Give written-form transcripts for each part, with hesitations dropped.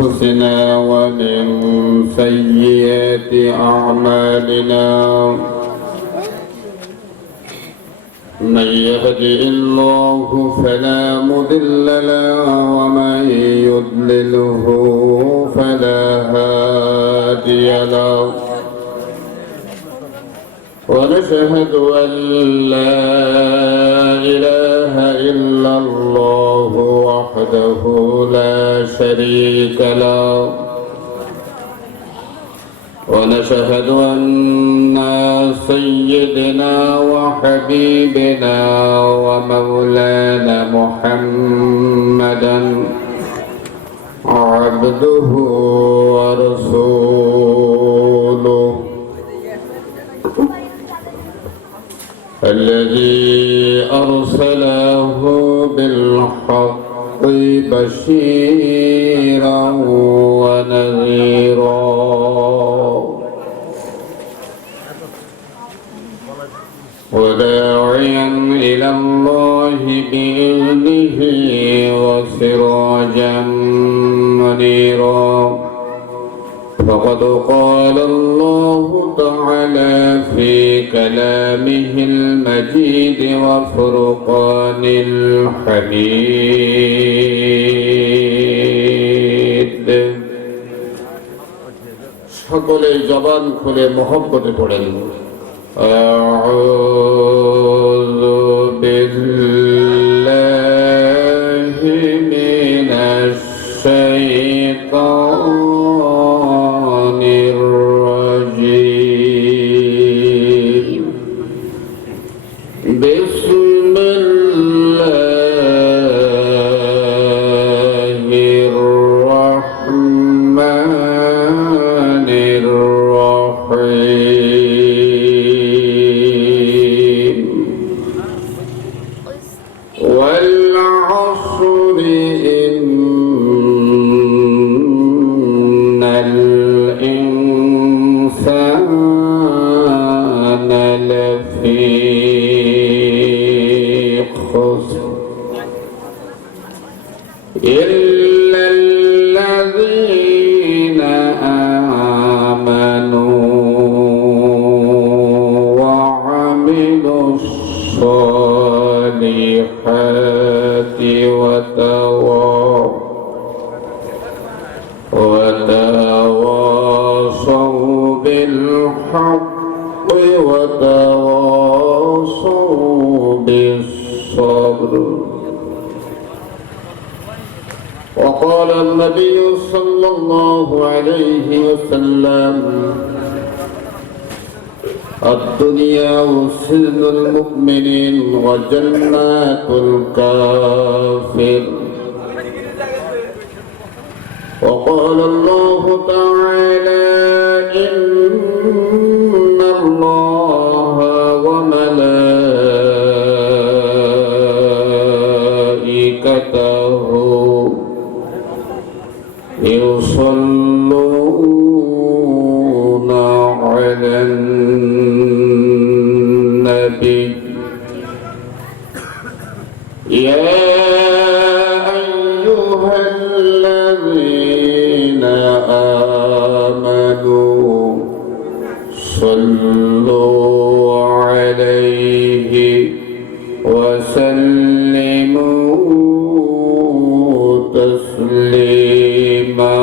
أنفسنا ومن سيئات أعمالنا من يهده الله فلا مضل له ومن يضلله فلا هادي له ونشهد أن لا إله إلا الله وحده لا شريك له ونشهد أن سيدنا وحبيبنا ومولانا محمدا عبده ورسوله الذي أرسله بالحق بشيرا ونذيرا وداعيا إلى الله بإذنه وسراجا منيرا فقد قال الله تعالى في كلامه المجيد وفرقان الحميد সকলে জবান খুলে মহব্বতে পড়েন أعوذ بالله من الشيطان الرجيم بسم الله الرحمن الرحيم والعصر إن الإنسان لفي خسر إلا الذين آمنوا وعملوا الصالحات وتواصوا بالحق وتواصوا بالصبر وقال النبي صلى الله عليه وسلم الدنيا سجن المؤمنين وجنات الكافر وقال الله تعالى إن الله وملائكته يصلون على النبي يا أيها الذين آمنوا صلوا عليه وسلموا تسليما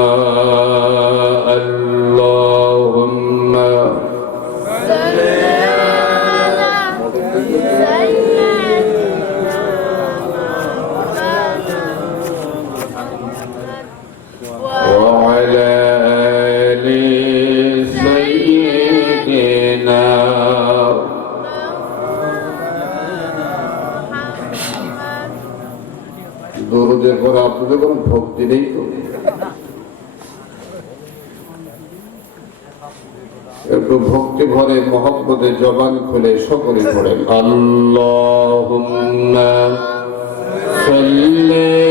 اللهم صل وعلى آل سيدنا দরুদের পরে আপনাদের কোনো ভক্তি নেই তো একটু ভক্তি ভরে মহব্বতে জবান খুলে সকলে পড়েন আল্লাহুম্মা সাল্লি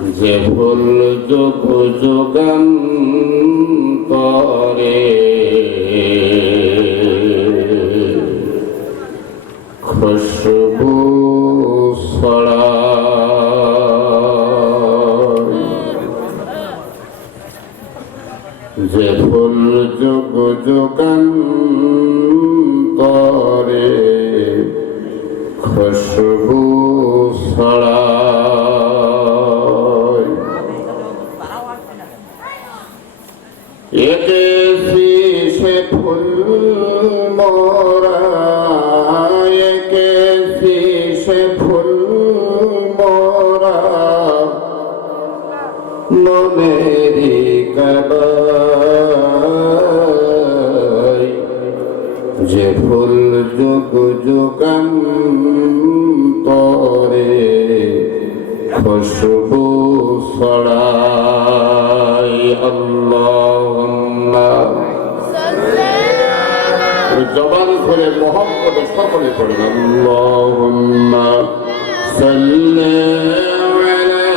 যে ভুল যুগ যুগান্তরে খুশবু ছড়ায়, যে ভুল যুগ যুগান্তরে খুশবু ছড়ায়, একে সে ফুল মোরা, একে সে ফুল মোরা মনেরি কাবায়, যে ফুল যুগ যুগান্তরে খুশবু ছড়ায়। আল্লাহুম্মা জবান খুলে মোহাম্মদ সকলে পড়েন। আল্লাহুম্মা সাল্লি আলা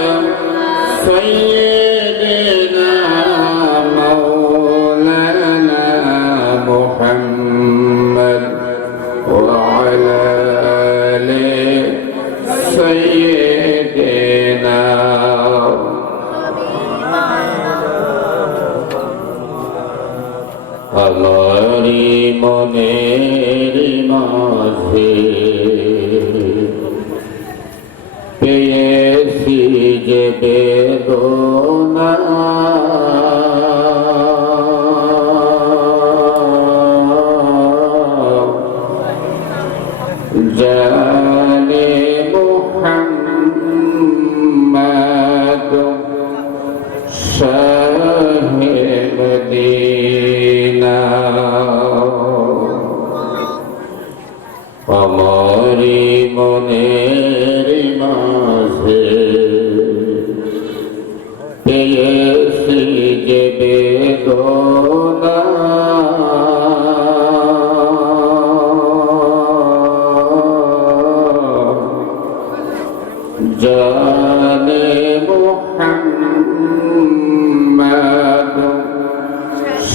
সাইয়্যিদিনা মাওলানা মুহাম্মদ ওয়া আলা আলি সাইয়্যিদিনা। আমারি মনের মাঝে পেয়েছি যে বেদনা, জানে মুহাম্মদ শাহে মদিনা। আমারি মনের মাঝে পেয়েছি যে বেদনা, জানে মুহাম্মদ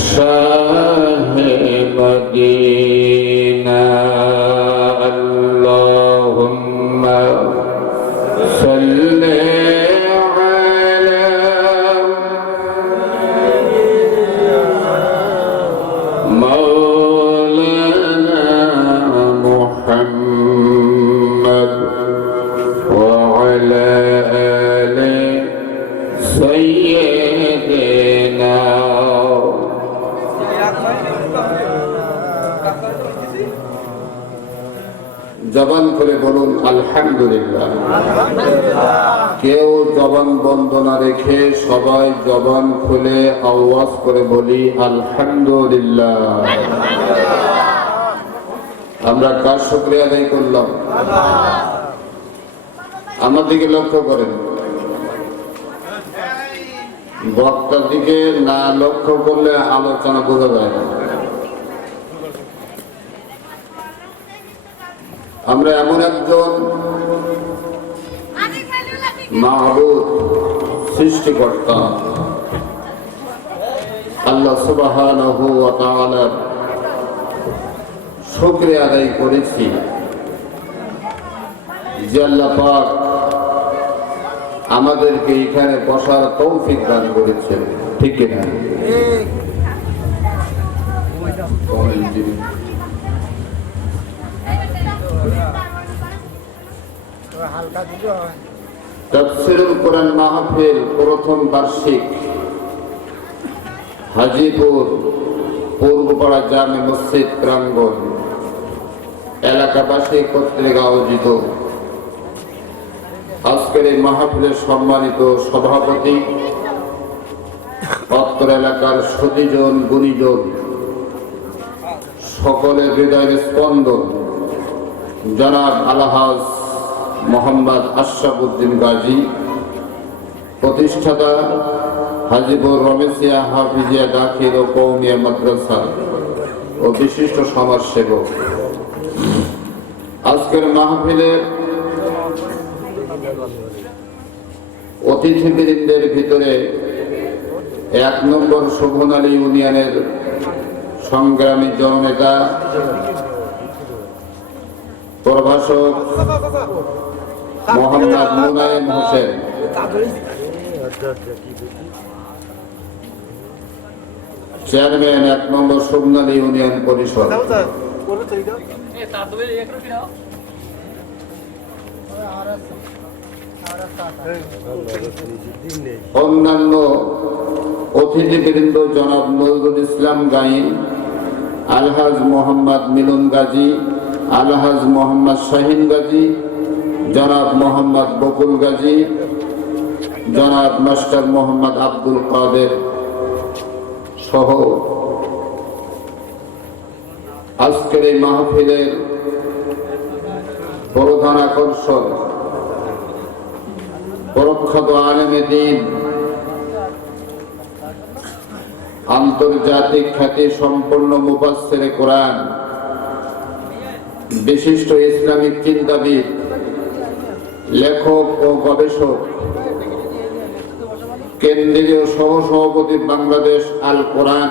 শাহে মদিনা। আল্লাহুম্মা সাল্লি আলা মাওলানা মুহাম্মদ ওয়া আলা আলি সাইয়্যিদিনা। জবান করে বলুন আলহামদুলিল্লাহ। কেউ জবান বন্ধ না রেখে সবাই জবান খুলে আওয়াজ করে বলি আলহামদুলিল্লাহ। আমরা কার শুকরিয়া আদায় করলাম? আমার দিকে লক্ষ্য করেন, বক্তার দিকে না লক্ষ্য করলে আলোচনা বোঝা যায় না। আমরা এমন একজন মাহবুব সৃষ্টিকর্তা আল্লাহ সুবহানাহু ওয়া তাআলার শুকরিয়া আদায় করেছি যে আল্লাহ পাক আমাদেরকে এখানে বসার তৌফিক দান করেছেন, ঠিক কিনা? তাফসীরুল কোরআন মাহফিল প্রথম বার্ষিক হাজীপুর পূর্বপাড়া জামে মসজিদ প্রাঙ্গণ এলাকাবাসী কর্তৃক আয়োজিত আজকের এই মাহফিলের সম্মানিত সভাপতি, অত্র এলাকার সুধীজন গুণীজন, সকলের হৃদয়ের স্পন্দন জনাব আলহাজ মোহাম্মদ আশরাফুদ্দিন গাজী, প্রতিষ্ঠাতা হাজীপুর রমেশিয়া হাফিজিয়া দাখিল ও কওমিয়া মাদ্রাসা ও বিশিষ্ট সমাজসেবক, আজকের মাহফিলের অতিথিবৃন্দের ভিতরে 1 নম্বর শোভনালী ইউনিয়নের সংগ্রামী জননেতা প্রভাষক মোহাম্মদ মুনায়েম হোসেন, চেয়ারম্যান 1 নম্বর শোভনালী ইউনিয়ন পরিষদ, অন্যান্য অতিথিবৃন্দ জনাব নজরুল ইসলাম গাইন, আলহাজ মোহাম্মদ মিলন গাজী, আলহাজ মোহাম্মদ শাহিন গাজী, জনাব মোহাম্মদ বকুল গাজী, জনাব মাস্টার মোহাম্মদ আব্দুল কাদের সহ আজকের এই মাহফিলের প্রধান আকর্ষণ প্রখ্যাত আলেমে দ্বীন, আন্তর্জাতিক খ্যাতি সম্পন্ন মুফাসসিরে কোরআন, বিশিষ্ট ইসলামিক চিন্তাবিদ, লেখক ও গবেষক, কেন্দ্রীয় সহসভাপতি বাংলাদেশ আল কোরআন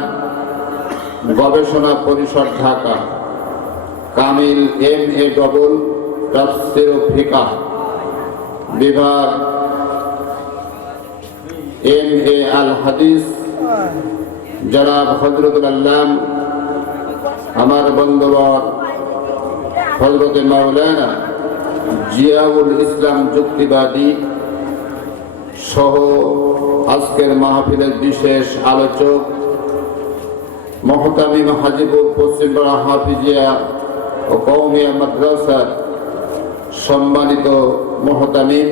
গবেষণা পরিষদ ঢাকা, কামিল MA ডবল তাফসীর ও ফিকাহ বিভাগ, MA আল হাদিস জনাব হযরতুল আল্লাম আমার বন্ধুবর হযরতে মাওলানা জিয়াউল ইসলাম যুক্তিবাদী সহ আজকের মাহফিলের বিশেষ আলোচক মুহতামিম হাজীপুর পশ্চিমপাড়া হাফিজিয়া ও কওমিয়া মাদ্রাসার সম্মানিত মুহতামিম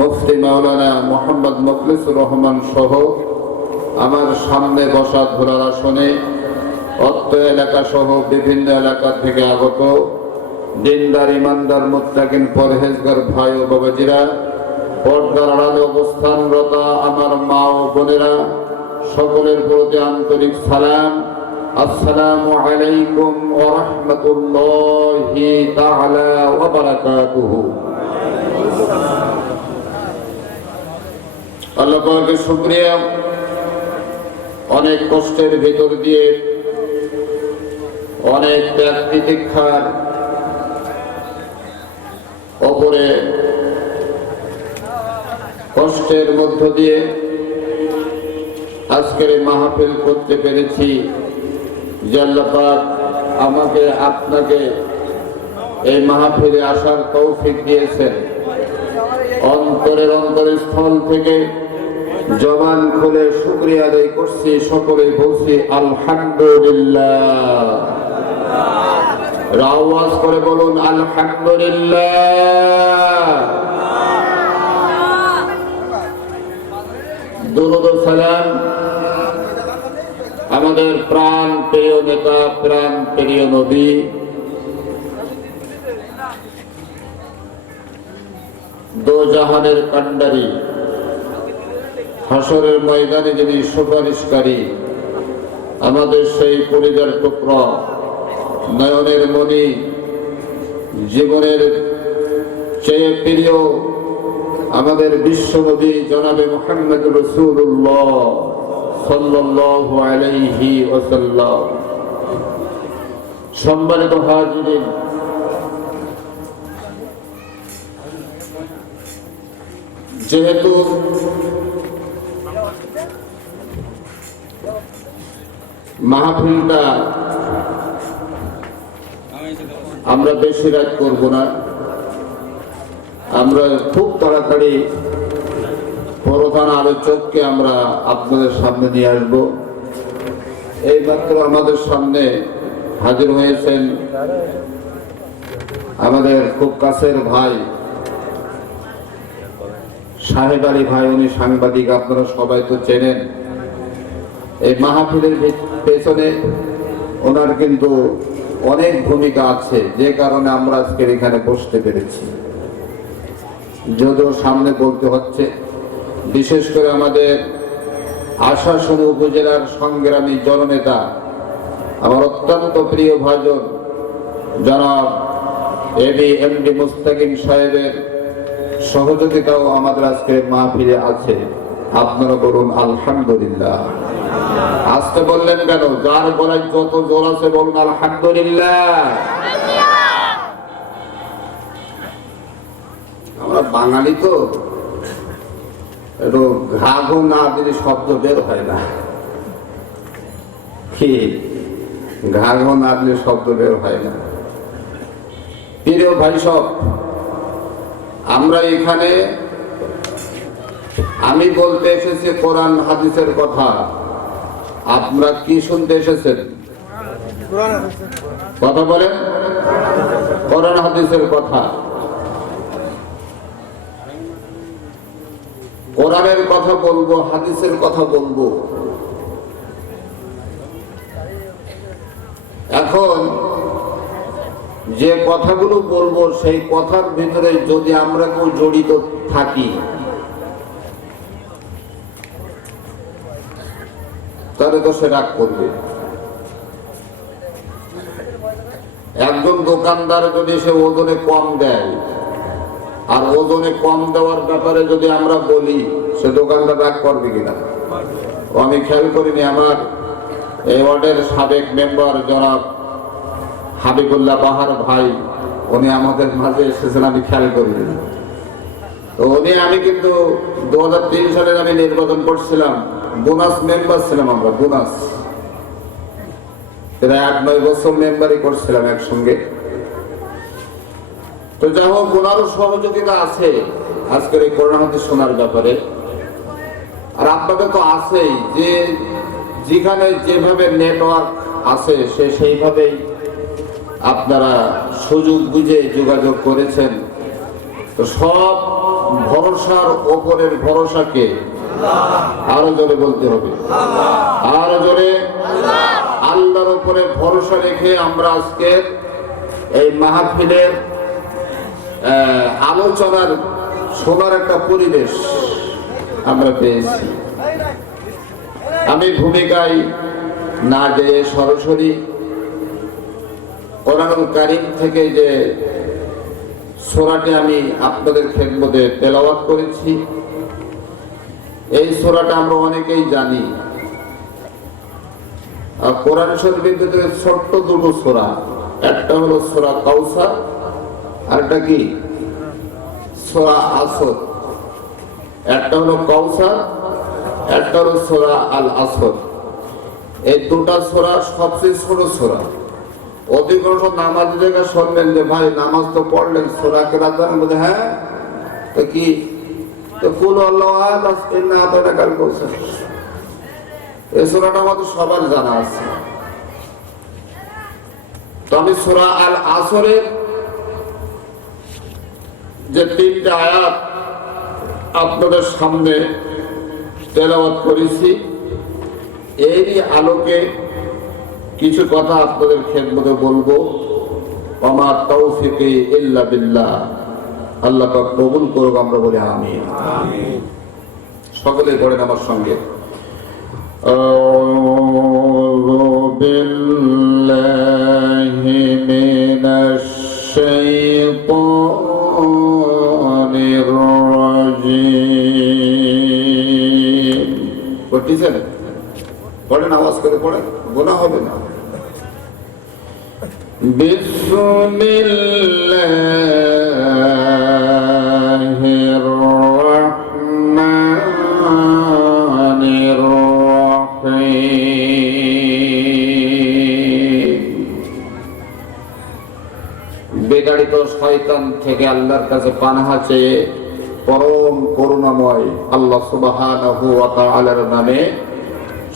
মুফতি মাওলানা মোহাম্মদ মুখলিসুর রহমান সহ আমার সামনে বসা ধরার আসনে অত্র এলাকা সহ বিভিন্ন এলাকা থেকে আগত দিনদার ইমানদার মুত্তাকিন পরহেজগার ভাই ও বাবাজিরা, পর্দার আড়ালে অবস্থানরত আমার মা ও বোনেরা, সকলের প্রতি আন্তরিক সালাম। আসসালামু আলাইকুম ওয়া রাহমাতুল্লাহি তাআলা ওয়া বারাকাতুহু। আল্লাহ পাকের শুকরিয়া, অনেক কষ্টের ভিতর দিয়ে, অনেক ত্যাগ তিতিক্ষার ওপরে কষ্টের মধ্য দিয়ে আজকের এই মাহফিল করতে পেরেছি। যে আল্লাহ পাক আমাকে আপনাকে এই মাহফিলে আসার তৌফিক দিয়েছেন। অন্তরের অন্তরস্থল থেকে জবান খুলে শুকরিয়া আদায় করছি, সকলে বলছি আলহামদুলিল্লাহ। আওয়াজ করে বলুন আলহামদুলিল্লাহ। দুরূদ ও সালাম আমাদের প্রাণ প্রিয় নেতা, প্রাণ প্রিয় নবী দো জাহানের কান্ডারি, হাসরের ময়দানে যিনি সুপারিশকারী, আমাদের সেই কলিজার টুকরা, নয়নের মণি, জীবনের চেয়ে প্রিয় আমাদের বিশ্বনবী জনাবে মুহাম্মদ রাসূলুল্লাহ সাল্লাল্লাহু আলাইহি ওয়াসাল্লাম। সম্মানিত হাজিরিন, যেহেতু মাহফিলটা আমরা বেশি রাত করব না, আমরা খুব তাড়াতাড়ি প্রধান আলোচককে আমরা আপনাদের সামনে নিয়ে আসবো। এইমাত্র আমাদের সামনে হাজির হয়েছেন আমাদের খুব কাছের ভাই সাহেব আলী ভাই, উনি সাংবাদিক, আপনারা সবাই তো চেনেন। এই মাহফিলের পেছনে ওনার কিন্তু অনেক ভূমিকা আছে, যে কারণে আমরা আজকের এখানে বসতে পেরেছি। যদিও সামনে বলতে হচ্ছে, বিশেষ করে আমাদের আশাশুনি উপজেলার সংগ্রামী জননেতা, আমার অত্যন্ত প্রিয় ভাজন জনাব MD মুস্তাকিম সাহেবের সহযোগিতাও আমাদের আজকে মাহফিলে আছে। আপনারা বলুন আলহামদুলিল্লাহ। আজকে বললেন কেন? যার গলায় যত জোর আছে বলুন আলহামদুলিল্লাহ। আমরা বাঙালি তো একটু ঘা ঘো না দিলে শব্দ বের হয় না। কি ঘা ঘো না দিলে শব্দ বের হয় না। প্রিয় ভাই সব, আমরা এখানে আমি বলতে এসেছি কোরআন হাদিসের কথা। আপনারা কি শুনতে এসেছেন? কথা বলেন। কোরআন হাদিসের কথা। কোরআনের কথা বলবো, হাদিসের কথা বলবো। এখন যে কথাগুলো বলবো সেই কথার ভিতরে যদি আমরা কেউ জড়িত থাকি তাহলে তো সে রাগ করবে। একজন দোকানদার যদি সে ওজনে কম দেয় আর ওজনে কম দেওয়ার ব্যাপারে যদি আমরা বলি, সে দোকানদার রাগ করবে কিনা? আমি খেয়াল করিনি, আমার এই ওয়ার্ডের সাবেক মেম্বার জনাব হাবিবুল্লাহ বাহার ভাই, উনি আমাদের মাঝে এসেছেন, আমি খেয়াল করিনি। তো আমি কিন্তু 2003 সালে আমি নির্বাচন করছিলাম, বোনাস মেম্বার ছিলাম আমরা, বোনাস প্রায় 8-9 বছর মেম্বারই করছিলাম একসঙ্গে। তো যাই হোক, ওনারও সহযোগিতা আছে আজকের এই করোনা হাদিস শোনার ব্যাপারে। আর আপনাদের তো আছেই, যে যেখানে যেভাবে নেটওয়ার্ক আছে সে সেইভাবেই আপনারা সুযোগ বুঝে যোগাযোগ করেছেন। তো সব ভরসার ওপরের ভরসাকে আরো জোরে বলতে হবে, আরো জোরে আল্লাহর উপরে ভরসা রেখে আমরা আজকে এই মাহফিলের আলোচনার শোনার একটা পরিবেশ আমরা পেয়েছি। আমি ভূমিকায় না যেয়ে সরাসরি কোরআনুল কারীম থেকে যে সূরাটি আমি আপনাদের খেদমতে তেলাওয়াত করেছি, এই সূরাটা আমরা অনেকেই জানি। আর কোরআন শরীফের ভিতরে ছোট্ট দুটো সূরা, একটা হলো সূরা কাউসার, আরেকটা কি সূরা আসর। একটা হলো কাউসার, একটা হলো সূরা আল আসর। এই দুটা সূরা সবচেয়ে ছোট সূরা। অধিকাংশ নামাজের জায়গায় শুনলেন যে ভাই নামাজ তো পড়লেন, সূরা কেরাত জানেন? বলে হ্যাঁ, তো কি তো কুল আল্লাহু আহাদ ইন্না আতাইনাকাল কাউসার, এই সূরাটা আমাদের সবার জানা আছে। তো আমি সূরা আল আসরের যে 3টা আয়াত আপনাদের সামনে তেলাওয়াত করেছি, এরই আলোকে কিছু কথা আপনাদের খেদমতে বলবো। ওমা তাওফিকি ইল্লা বিল্লাহ। আল্লাহ পাক কবুল করুক, আমরা বলি আমিন। সকলে পড়েন আমার সঙ্গে। আউযু বিল্লাহি মিনাশ শাইতানির রাজিম। পড়তেছেন? পড়েন, আওয়াজ করে পড়েন, গুনাহ হবে না। বিসমিল্লাহির রাহমানির রাহিম। বিতাড়িত শয়তান থেকে আল্লাহর কাছে পানাহা চেয়ে পরম করুণাময় আল্লাহ সুবহানাহু ওয়া তাআলার নামে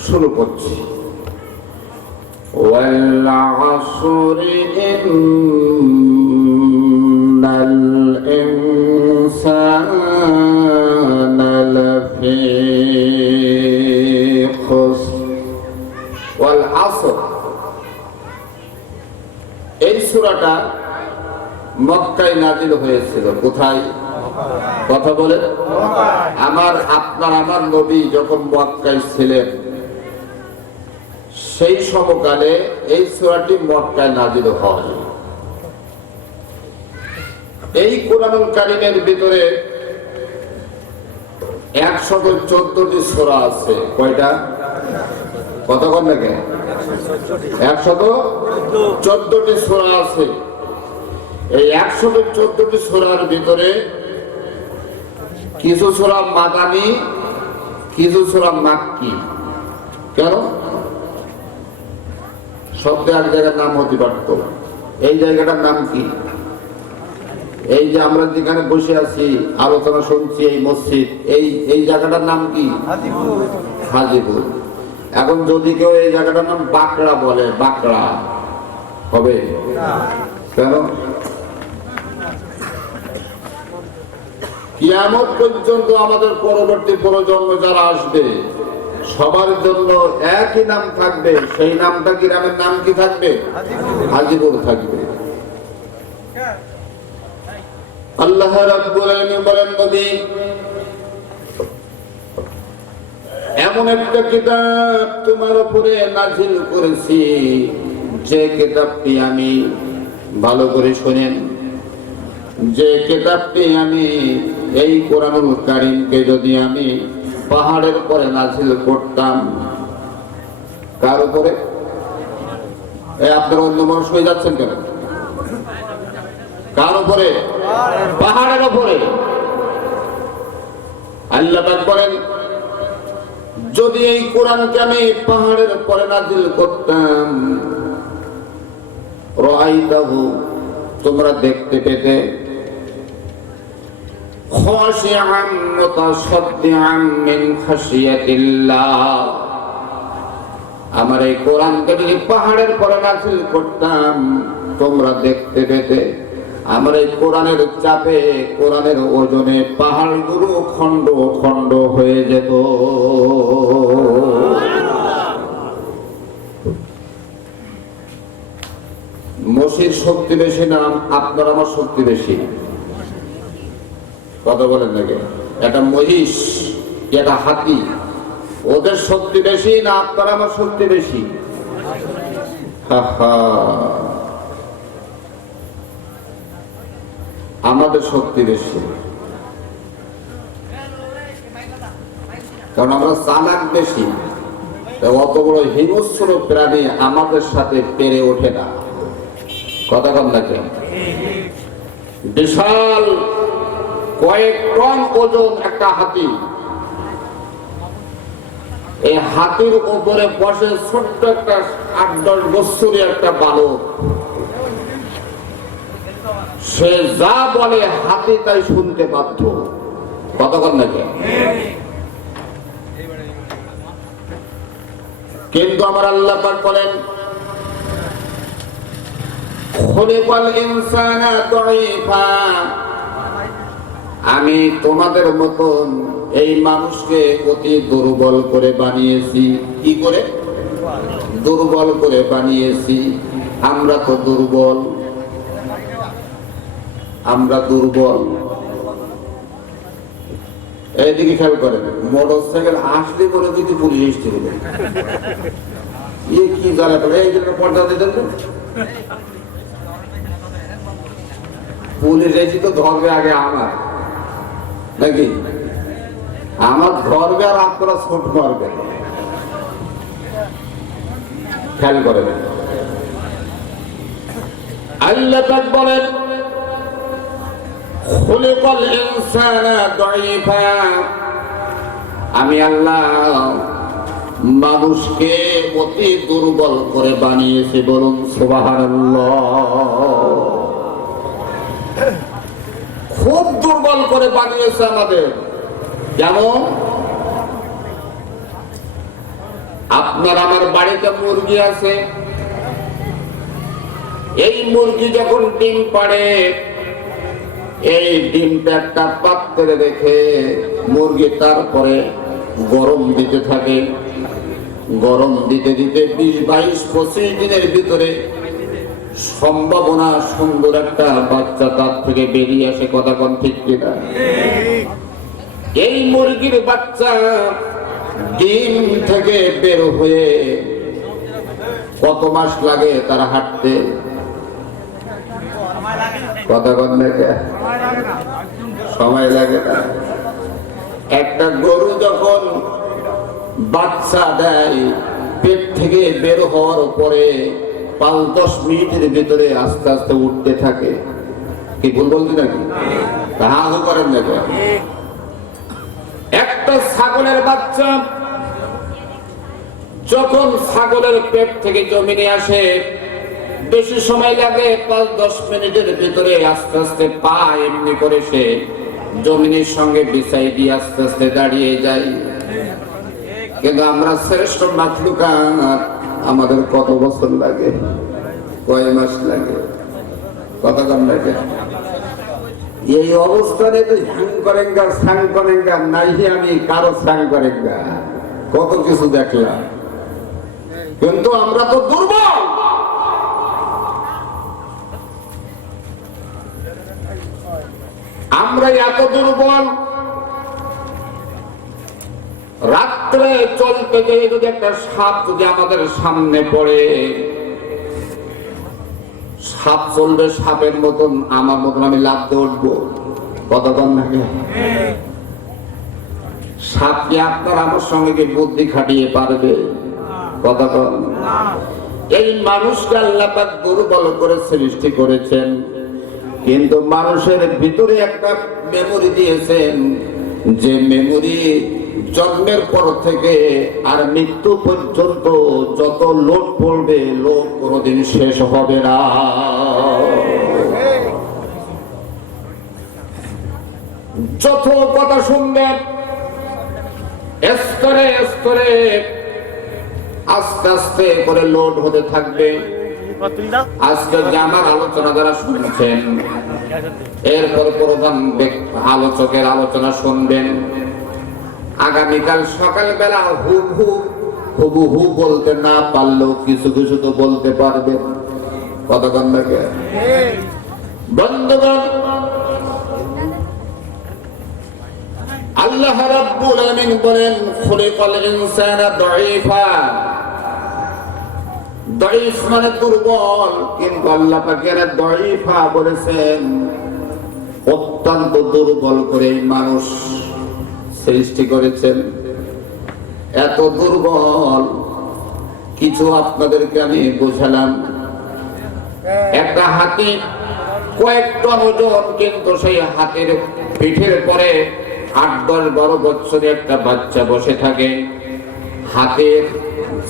শুরু করছি। ওয়াল আসরি ইন্নাল ইনসানা লাফি খুসর। ওয়াল আসর, এই সূরাটা মক্কায় নাযিল হয়েছিল। কোথায়? কথা বলে। আমার নবী যখন মক্কায় ছিলেন সেই সমকালে এই সূরাটি মক্কায় নাযিল হয়। এই কোরআনুল কারীমের ভিতরে 114টি সূরা আছে। কয়টা? কতক্ষণ লাগে? 114টি সূরা আছে। এই 114টি সূরার ভিতরে কিছু সূরা মাদানী, কিছু সূরা মাক্কি। কেন? শব্দ এক জায়গার নাম হতে পারত। এই জায়গাটার নাম কি? এই যে আমরা যেখানে বসে আছি, আলোচনা শুনছি, এই মসজিদ, এই জায়গাটার নাম কি? হাজিপুর। এখন যদি কেউ এই জায়গাটার নাম বাঁকড়া বলে, বাঁকড়া হবে? কেন? কিয়ামত পর্যন্ত আমাদের পরবর্তী প্রজন্ম যারা আসবে সবার জন্য একই নাম থাকবে। সেই নামটা, গ্রামের নাম কি থাকবে? হাজিপুর থাকবে। আল্লাহ রাব্বুল আলামিন বলেন, নবী এমন একটা কিতাব তোমার উপরে নাযিল করেছি, যে কিতাবটি আমি, ভালো করে শুনেন, যে কিতাবটি আমি, এই কোরআনুল কারীমকে যদি আমি পাহাড়ের পরে নাযিল করতাম, কার উপরে? আপনারা অন্য মানুষ হয়ে যাচ্ছেন কেন? কার উপরে? পাহাড়ের উপরে। আল্লাহ পাক বলেন, যদি এই কোরআনকে আমি পাহাড়ের উপরে নাযিল করতাম, রাআইতাহু, তোমরা দেখতে পেতে, খাশিআন মুতাসাদ্দিআন মিন খাশিয়াতিল্লাহ, আমার এই কোরআনকে যদি পাহাড়ের উপরে নাযিল করতাম, তোমরা দেখতে পেতে আমার এই কোরআনের চাপে, কোরআনের ওজনে পাহাড়গুলো খণ্ড খণ্ড হয়ে যেত। মসির শক্তি বেশি না আপনার আমার শক্তি বেশি? কথা বলেন নাকি? একটা মহিষ, একটা হাতি, ওদের শক্তি বেশি না আপনার আমার শক্তি বেশি? আমাদের শক্তি বেশি, কারণ আমরা চালাক বেশি। অত বড় হিংস্র প্রাণী আমাদের সাথে পেরে ওঠে না। কথা কম নাকি? বিশাল কয়েক টন ওজন একটা হাতি, এই হাতির উপরে বসে ছোট্ট একটা 8-10 বছরের একটা বালক, সে যা বলে হাতি তাই শুনতে বাধ্য। কতক্ষণ নাকি? কিন্তু আমার আল্লাহ পাক বলেন, খুলিকাল ইনসানা দাঈফা, আমি তোমাদের মতন এই মানুষকে অতি দুর্বল করে বানিয়েছি। কি করে? দুর্বল করে বানিয়েছি। আমরা তো দুর্বল, আমরা দুর্বল। এইদিকে খেয়াল করেন, মোটর সাইকেল আসলে করে যদি পুলিশ এসে দেবে, কি জ্বালা করে এই জন্য পর্দা দিয়ে দেবেন। পুলিশ এসে তো ধরবে আগে আমার, নাকি? আমার ধরবে আর আপনারা ছোট মারবে। খেয়াল করেন, আল্লাহ পাক বলেন, খুলিকাল ইনসানা দাঈফা, আমি আল্লাহ মানুষকে অতি দুর্বল করে বানিয়েছি। বলুন সুবহানাল্লাহ। খুব দুর্বল করে বানিয়েছে আমাদের। যেমন আপনার আমার বাড়িতে মুরগি আছে, এই মুরগি যখন ডিম পাড়ে, এই ডিমটা একটা পাত্রে রেখে মুরগি তারপরে গরম দিতে থাকে। গরম দিতে দিতে 20-22-25 দিনের ভিতরে সম্ভাবনা সুন্দর একটা বাচ্চা তার থেকে বেরিয়ে আসে। কথা কোন ঠিক কিনা? এই মুরগির বাচ্চা ডিম থেকে বের হয়ে কত মাস লাগে তারা হাঁটতে? কথা কোন দেখে? সময় লাগে না। একটা গরু যখন বাচ্চা দেয়, পেট থেকে বের হওয়ার পরে 5-10 মিনিটের ভিতরে আস্তে আস্তে উঠতে থাকে। কি ভুল বলছি নাকি? হা হু করেন না। একটা ছাগলের বাচ্চা যখন ছাগলের পেট থেকে জমিনে আসে, বেশি সময় লাগে 5-10 মিনিটের ভিতরে আস্তে আস্তে পা এমনি করে সে জমিনের সঙ্গে বিছাই দিয়ে আস্তে আস্তে দাঁড়িয়ে যায়। কিন্তু আমরা শ্রেষ্ঠ মাখলুকাত, আমাদের কত বছর লাগে, কয় মাস লাগে, কতক্ষণ লাগে। এই অবস্থানে তো ঝাং করেঙ্গা স্নান করেঙ্গা নাই, আমি কারো স্নান করেঙ্গা কত কিছু দেখলাম, কিন্তু আমরা তো দুর্বল। আমরা এত দুর্বল, রাত্রে চলতে গিয়ে যদি একটা সাপ যদি আমাদের সামনে পড়ে, সাপ চলবে সাপের মতন, আমার মতন আমি লাফ দিয়ে উঠবো, কতক্ষণ লাগে। সাপ কি আপনার আমার সঙ্গে কি বুদ্ধি খাটিয়ে পারবে? কতক্ষণ। এই মানুষকে আল্লাহ পাক দুর্বল করে সৃষ্টি করেছেন, কিন্তু মানুষের ভিতরে একটা মেমোরি দিয়েছেন, যে মেমোরি জন্মের পর থেকে আর মৃত্যু পর্যন্ত যত লোড পড়বে, লোড কোনোদিন শেষ হবে না। যত কথা শুনবেন স্তরে স্তরে আস্তে আস্তে করে লোড হতে থাকবে। আজকে যে আমার আলোচনা যারা শুনছেন, এরপর প্রধান আলোচকের আলোচনা শুনবেন, আগামীকাল সকালবেলা হুবহু বলতে না পারলেও কিছু কিছু তো বলতে পারবেন, কতক্ষণ লাগে। বন্ধুগণ, আল্লাহ রাব্বুল আলামিন বলেন, খুলিকাল ইনসানা দাঈফা। দাঈফ মানে দুর্বল, কিন্তু আল্লাহ পাক এর দাঈফা বলেছেন, অত্যন্ত দুর্বল করে মানুষ সৃষ্টি করেছেন। এত দুর্বল, কিছু আপনাদেরকে আমি বোঝালাম। একটা হাতি কয়েক টন ওজন, কিন্তু সেই হাতির পিঠের পরে 8-10-12 বছরের একটা বাচ্চা বসে থাকে। হাতের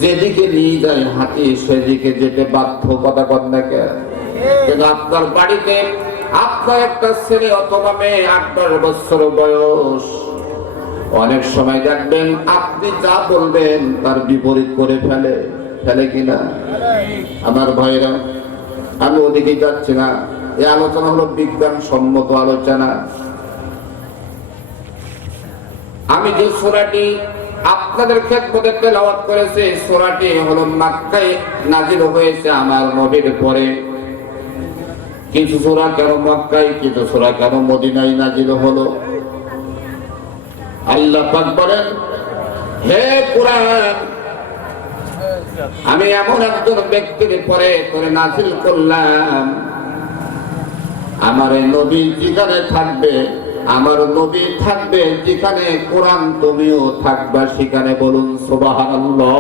যেদিকে নিয়ে যায় হাতি সেদিকে যেতে বাধ্য, কথা কন না কেন? কিন্তু আপনার বাড়িতে আপনার একটা ছেলে অথবা মেয়ে 8-10 বছর বয়স, অনেক সময় দেখবেন আপনি যা বলবেন তার বিপরীত করে ফেলে কিনা? আমার ভাইরা, আমি ওদিকে যাচ্ছি না, এই আলোচনা হলো বিজ্ঞান সম্মত আলোচনা। আমি যে সূরাটি আপনাদের খেদমতে তেলাওয়াত করেছি, সূরাটি হলো মক্কায় নাযিল হয়েছে আমার নবীর পরে। কিছু সূরা কেন মক্কায়, কিছু সূরা কেন মদিনায় নাযিল হলো? আল্লাহ পাক বলেন, হে কুরআন, আমি এমন একজন ব্যক্তির পরে তোরে নাযিল করলাম, আমার নবী যেখানে থাকবে, আমার নবী থাকবে যেখানে, কোরআন তুমিও থাকবা সেখানে। বলুন সুবহানাল্লাহ।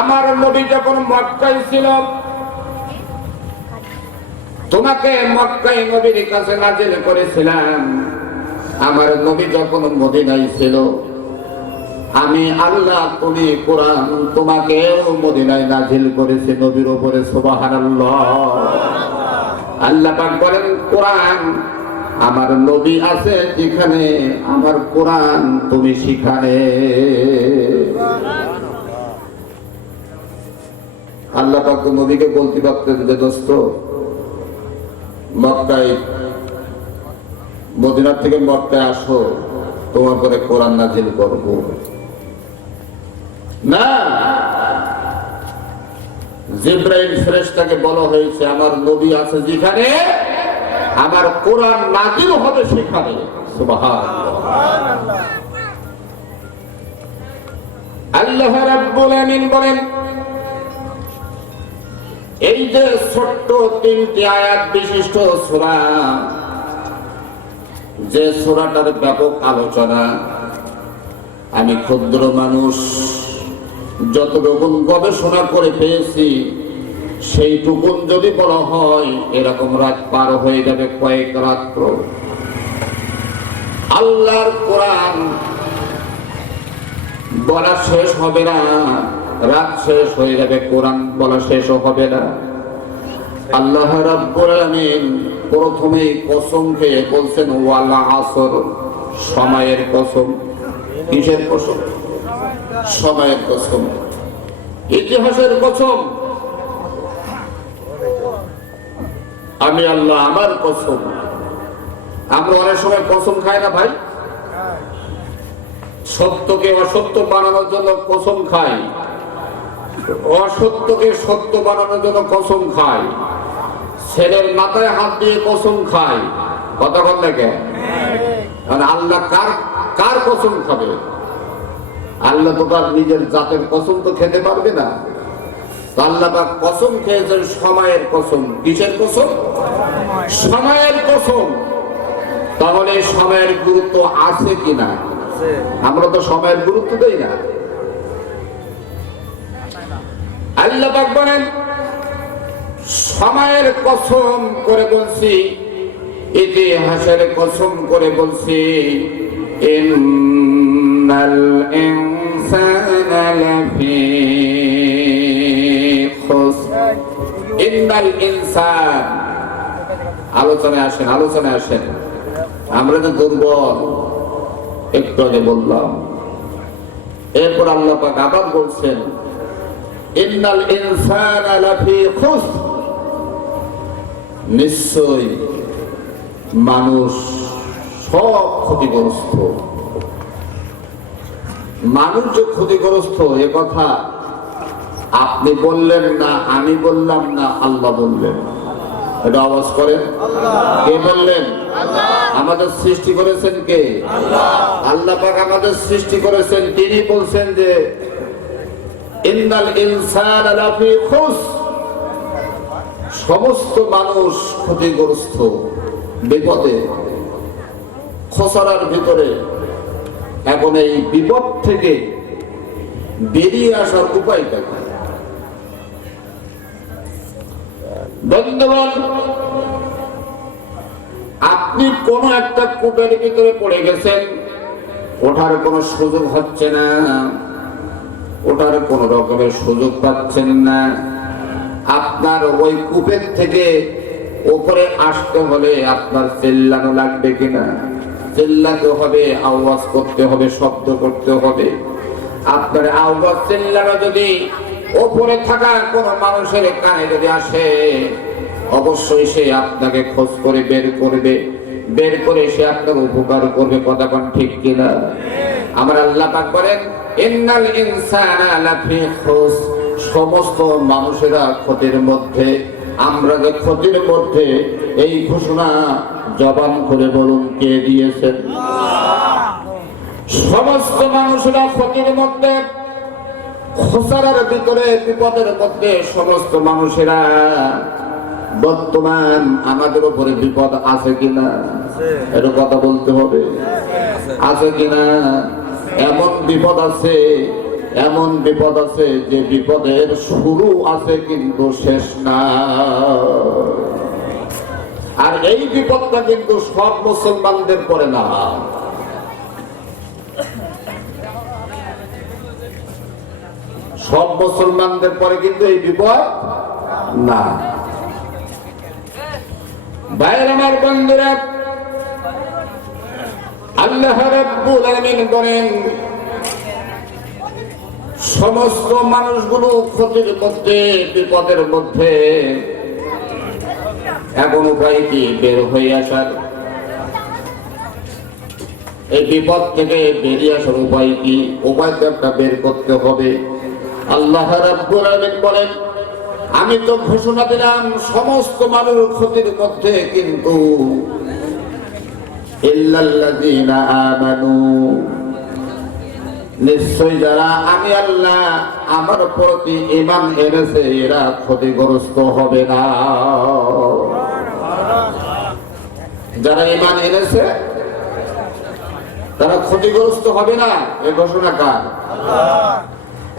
আমার নবী যখন মক্কায় ছিল, তোমাকে মক্কায় নবীর কাছে নাযিল করেছিলাম। আমার নবী যখন মদিনায় ছিল, আমি আল্লাহ, তুমি কোরআন, তোমাকেও মদিনায় নাযিল করেছি নবীর উপরে। সুবহানাল্লাহ। আল্লাহ পাক বলেন, কোরআন, আমার নবী আছে যেখানে, আমার কোরআন তুমি সেখানে। আল্লাহ পাক নবীকে বলতে পারতেন যে দোস্ত, মক্কায়, মদিনার থেকে মক্কায় আসো, তোমার পরে কোরআন নাযিল করব না। জিবরাইল ফেরেশতাকে বলা হয়েছে, আমার নবী আছে যেখানে, আমার কোরআন নাযিল হবে সেখানে। সুবহানাল্লাহ। আল্লাহ রাব্বুল আমিন বলেন, এই যে ছোট্ট 3টি আয়াত বিশিষ্ট সূরা, যে সূরাটার ব্যাপক আলোচনা, আমি ক্ষুদ্র মানুষ যতটুকু গবেষণা করে পেয়েছি সেইটুকুন যদি বলা হয় এরকম রাত পার হয়ে যাবে কয়েক রাত্র। আল্লাহর কোরআন বলা শেষ হবে না, রাত শেষ হয়ে যাবে, কোরআন বলা শেষও হবে না। আল্লাহ রাব্বুল আলামিন প্রথমেই কসম খেয়ে বলছেন ওয়াল আসর, সময়ের কসম। কিসের কসম? সময়ের কসম, ইতিহাসের কসম। আমি আল্লাহ আমার কসম। আমরা অনেক সময় কসম খাই না ভাই? সত্যকে অসত্য বানানোর জন্য কসম খাই, অসত্যকে সত্য বানানোর জন্য কসম খাই, ছেলের মাথায় হাত দিয়ে কসম খাই। কথা বল না কেন? আল্লাহ কার কসম খাবে? আল্লাহ তো তার নিজের জাতের কসম তো খেতে পারবে না। আল্লাহ পাক কসম খেয়েছেন সময়ের কসম। কিসের কসম? সময়ের কসম। তাহলে সময়ের গুরুত্ব আছে কিনা? আমরা তো সময়ের গুরুত্ব দেই না। আল্লাহ পাক বলেন সময়ের কসম করে বলছি, ইতিহাসের কসম করে বলছি, ইন্নাল ইনসানা লাফি খুসর। ইন্নাল ইনসান, আলোচনায় আসেন। আমরা তো দুর্বল, একটু আগে বললাম। এরপর আল্লাহ পাক আবার বলছেন ইন্নাল ইনসানা লাফি খুসর, নিশ্চয় মানুষ সব ক্ষতিগ্রস্ত। মানুষ যে ক্ষতিগ্রস্ত এ কথা আপনি বললেন না, আমি বললাম না, আল্লাহ বললেন। এটা আওয়াজ করেন, কে বললেন? আমাদের সৃষ্টি করেছেন কে? আল্লাহ পাক আমাদের সৃষ্টি করেছেন। তিনি বলছেন যে ইন্নাল ইনসানা লাফি খুসর, সমস্ত মানুষ ক্ষতিগ্রস্ত, বিপদে, খসরার ভিতরে। এখন এই বিপদ থেকে বেরিয়ে আসার উপায়টা কি? বন্ধুগণ, আপনি কোন একটা কূপের ভিতরে পড়ে গেছেন, ওঠার কোনো সুযোগ হচ্ছে না, ওঠার কোন রকমের সুযোগ পাচ্ছেন না। আপনার ওই কূপের থেকে উপরে আসতে হলে আপনার চিল্লানো লাগবে কিনা? চিল্লাতে হবে, আওয়াজ করতে হবে, শব্দ করতে হবে। আপনার আওয়াজ চিল্লানো যদি উপরে থাকা কোন মানুষের কানে যদি আসে, অবশ্যই সে আপনাকে খোঁজ করে বের করবে, বের করে সে আপনার উপকার করবে। কথা কোন ঠিক কিনা? আমার আল্লাহ পাক বলেন ইন্নাল ইনসানা লাফি খুসর, সমস্ত মানুষেরা ক্ষতির মধ্যে। আমরা যে ক্ষতির মধ্যে, এই ঘোষণা জবান করে বলুন কে দিয়েছেন? সমস্ত মানুষেরা ক্ষতির মধ্যে, খোসারার ভিতরে, বিপদের মধ্যে সমস্ত মানুষেরা। বর্তমান আমাদের উপরে বিপদ আছে কিনা? এটা কথা বলতে হবে, আছে কিনা? এমন বিপদ আছে, এমন বিপদ আছে যে বিপদের শুরু আছে কিন্তু শেষ না। আর এই বিপদটা কিন্তু সব মুসলমানদের পরে না। সব মুসলমানদের পরে কিন্তু এই বিপদ না। ভাইয়ের আমার, বন্ধুরা, আল্লাহ রাব্বুল আলামিন বলেন সমস্ত মানুষগুলো ক্ষতির মধ্যে, বিপদের মধ্যে। এখন উপায় কি বের হয়ে আসার? এই বিপদ থেকে বেরিয়ে আসার উপায় কি? উপায় তো একটা বের করতে হবে। আল্লাহ রাব্বুল আলামিন বলেন আমি তো ঘোষণা দিলাম সমস্ত মানুষ ক্ষতির মধ্যে, কিন্তু ইল্লাল্লাযীনা আমানু, নিশ্চয় যারা আমি আল্লাহ আমার প্রতি ঈমান এনেছে এরা ক্ষতিগ্রস্ত হবে না। যারা ঈমান এনেছে তারা ক্ষতিগ্রস্ত হবে না, এ ঘোষণা কার?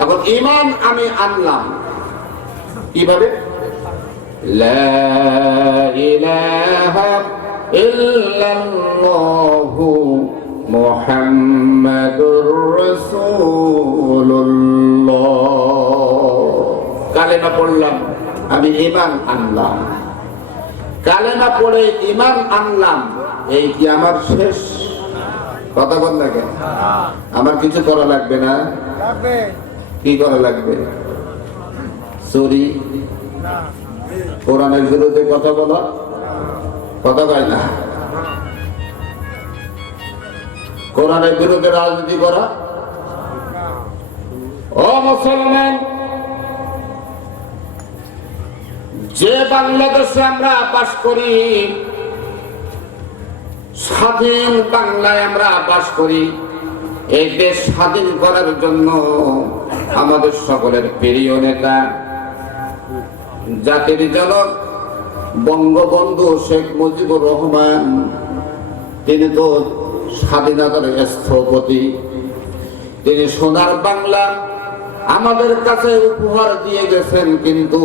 এখন ঈমান আমি আনলাম কিভাবে? লা ইলাহা ইল্লাল্লাহু মুহাম্মাদুর রাসূলুল্লাহ, কালেমা পড়লাম, আমি ঈমান আনলাম। কালেমা পড়ে ঈমান আনলাম, এই কি আমার শেষ? কথা বল না কেন? আমার কিছু করা লাগবে না? কি করা লাগবে? চুরি, কোরআনের বিরুদ্ধে কথা বলা, কথা কয় না, কোরআনের বিরুদ্ধে রাজনীতি করা। ও মুসলমান, যে বাংলাদেশে আমরা বাস করি, স্বাধীন বাংলায় আমরা বাস করি, এই দেশ স্বাধীন করার জন্য আমাদের সকলের প্রিয় নেতা, জাতির জনক বঙ্গবন্ধু শেখ মুজিবুর রহমান, তিনি তো স্বাধীনতার স্থপতি। তিনি সোনার বাংলা আমাদের কাছে উপহার দিয়ে গেছেন, কিন্তু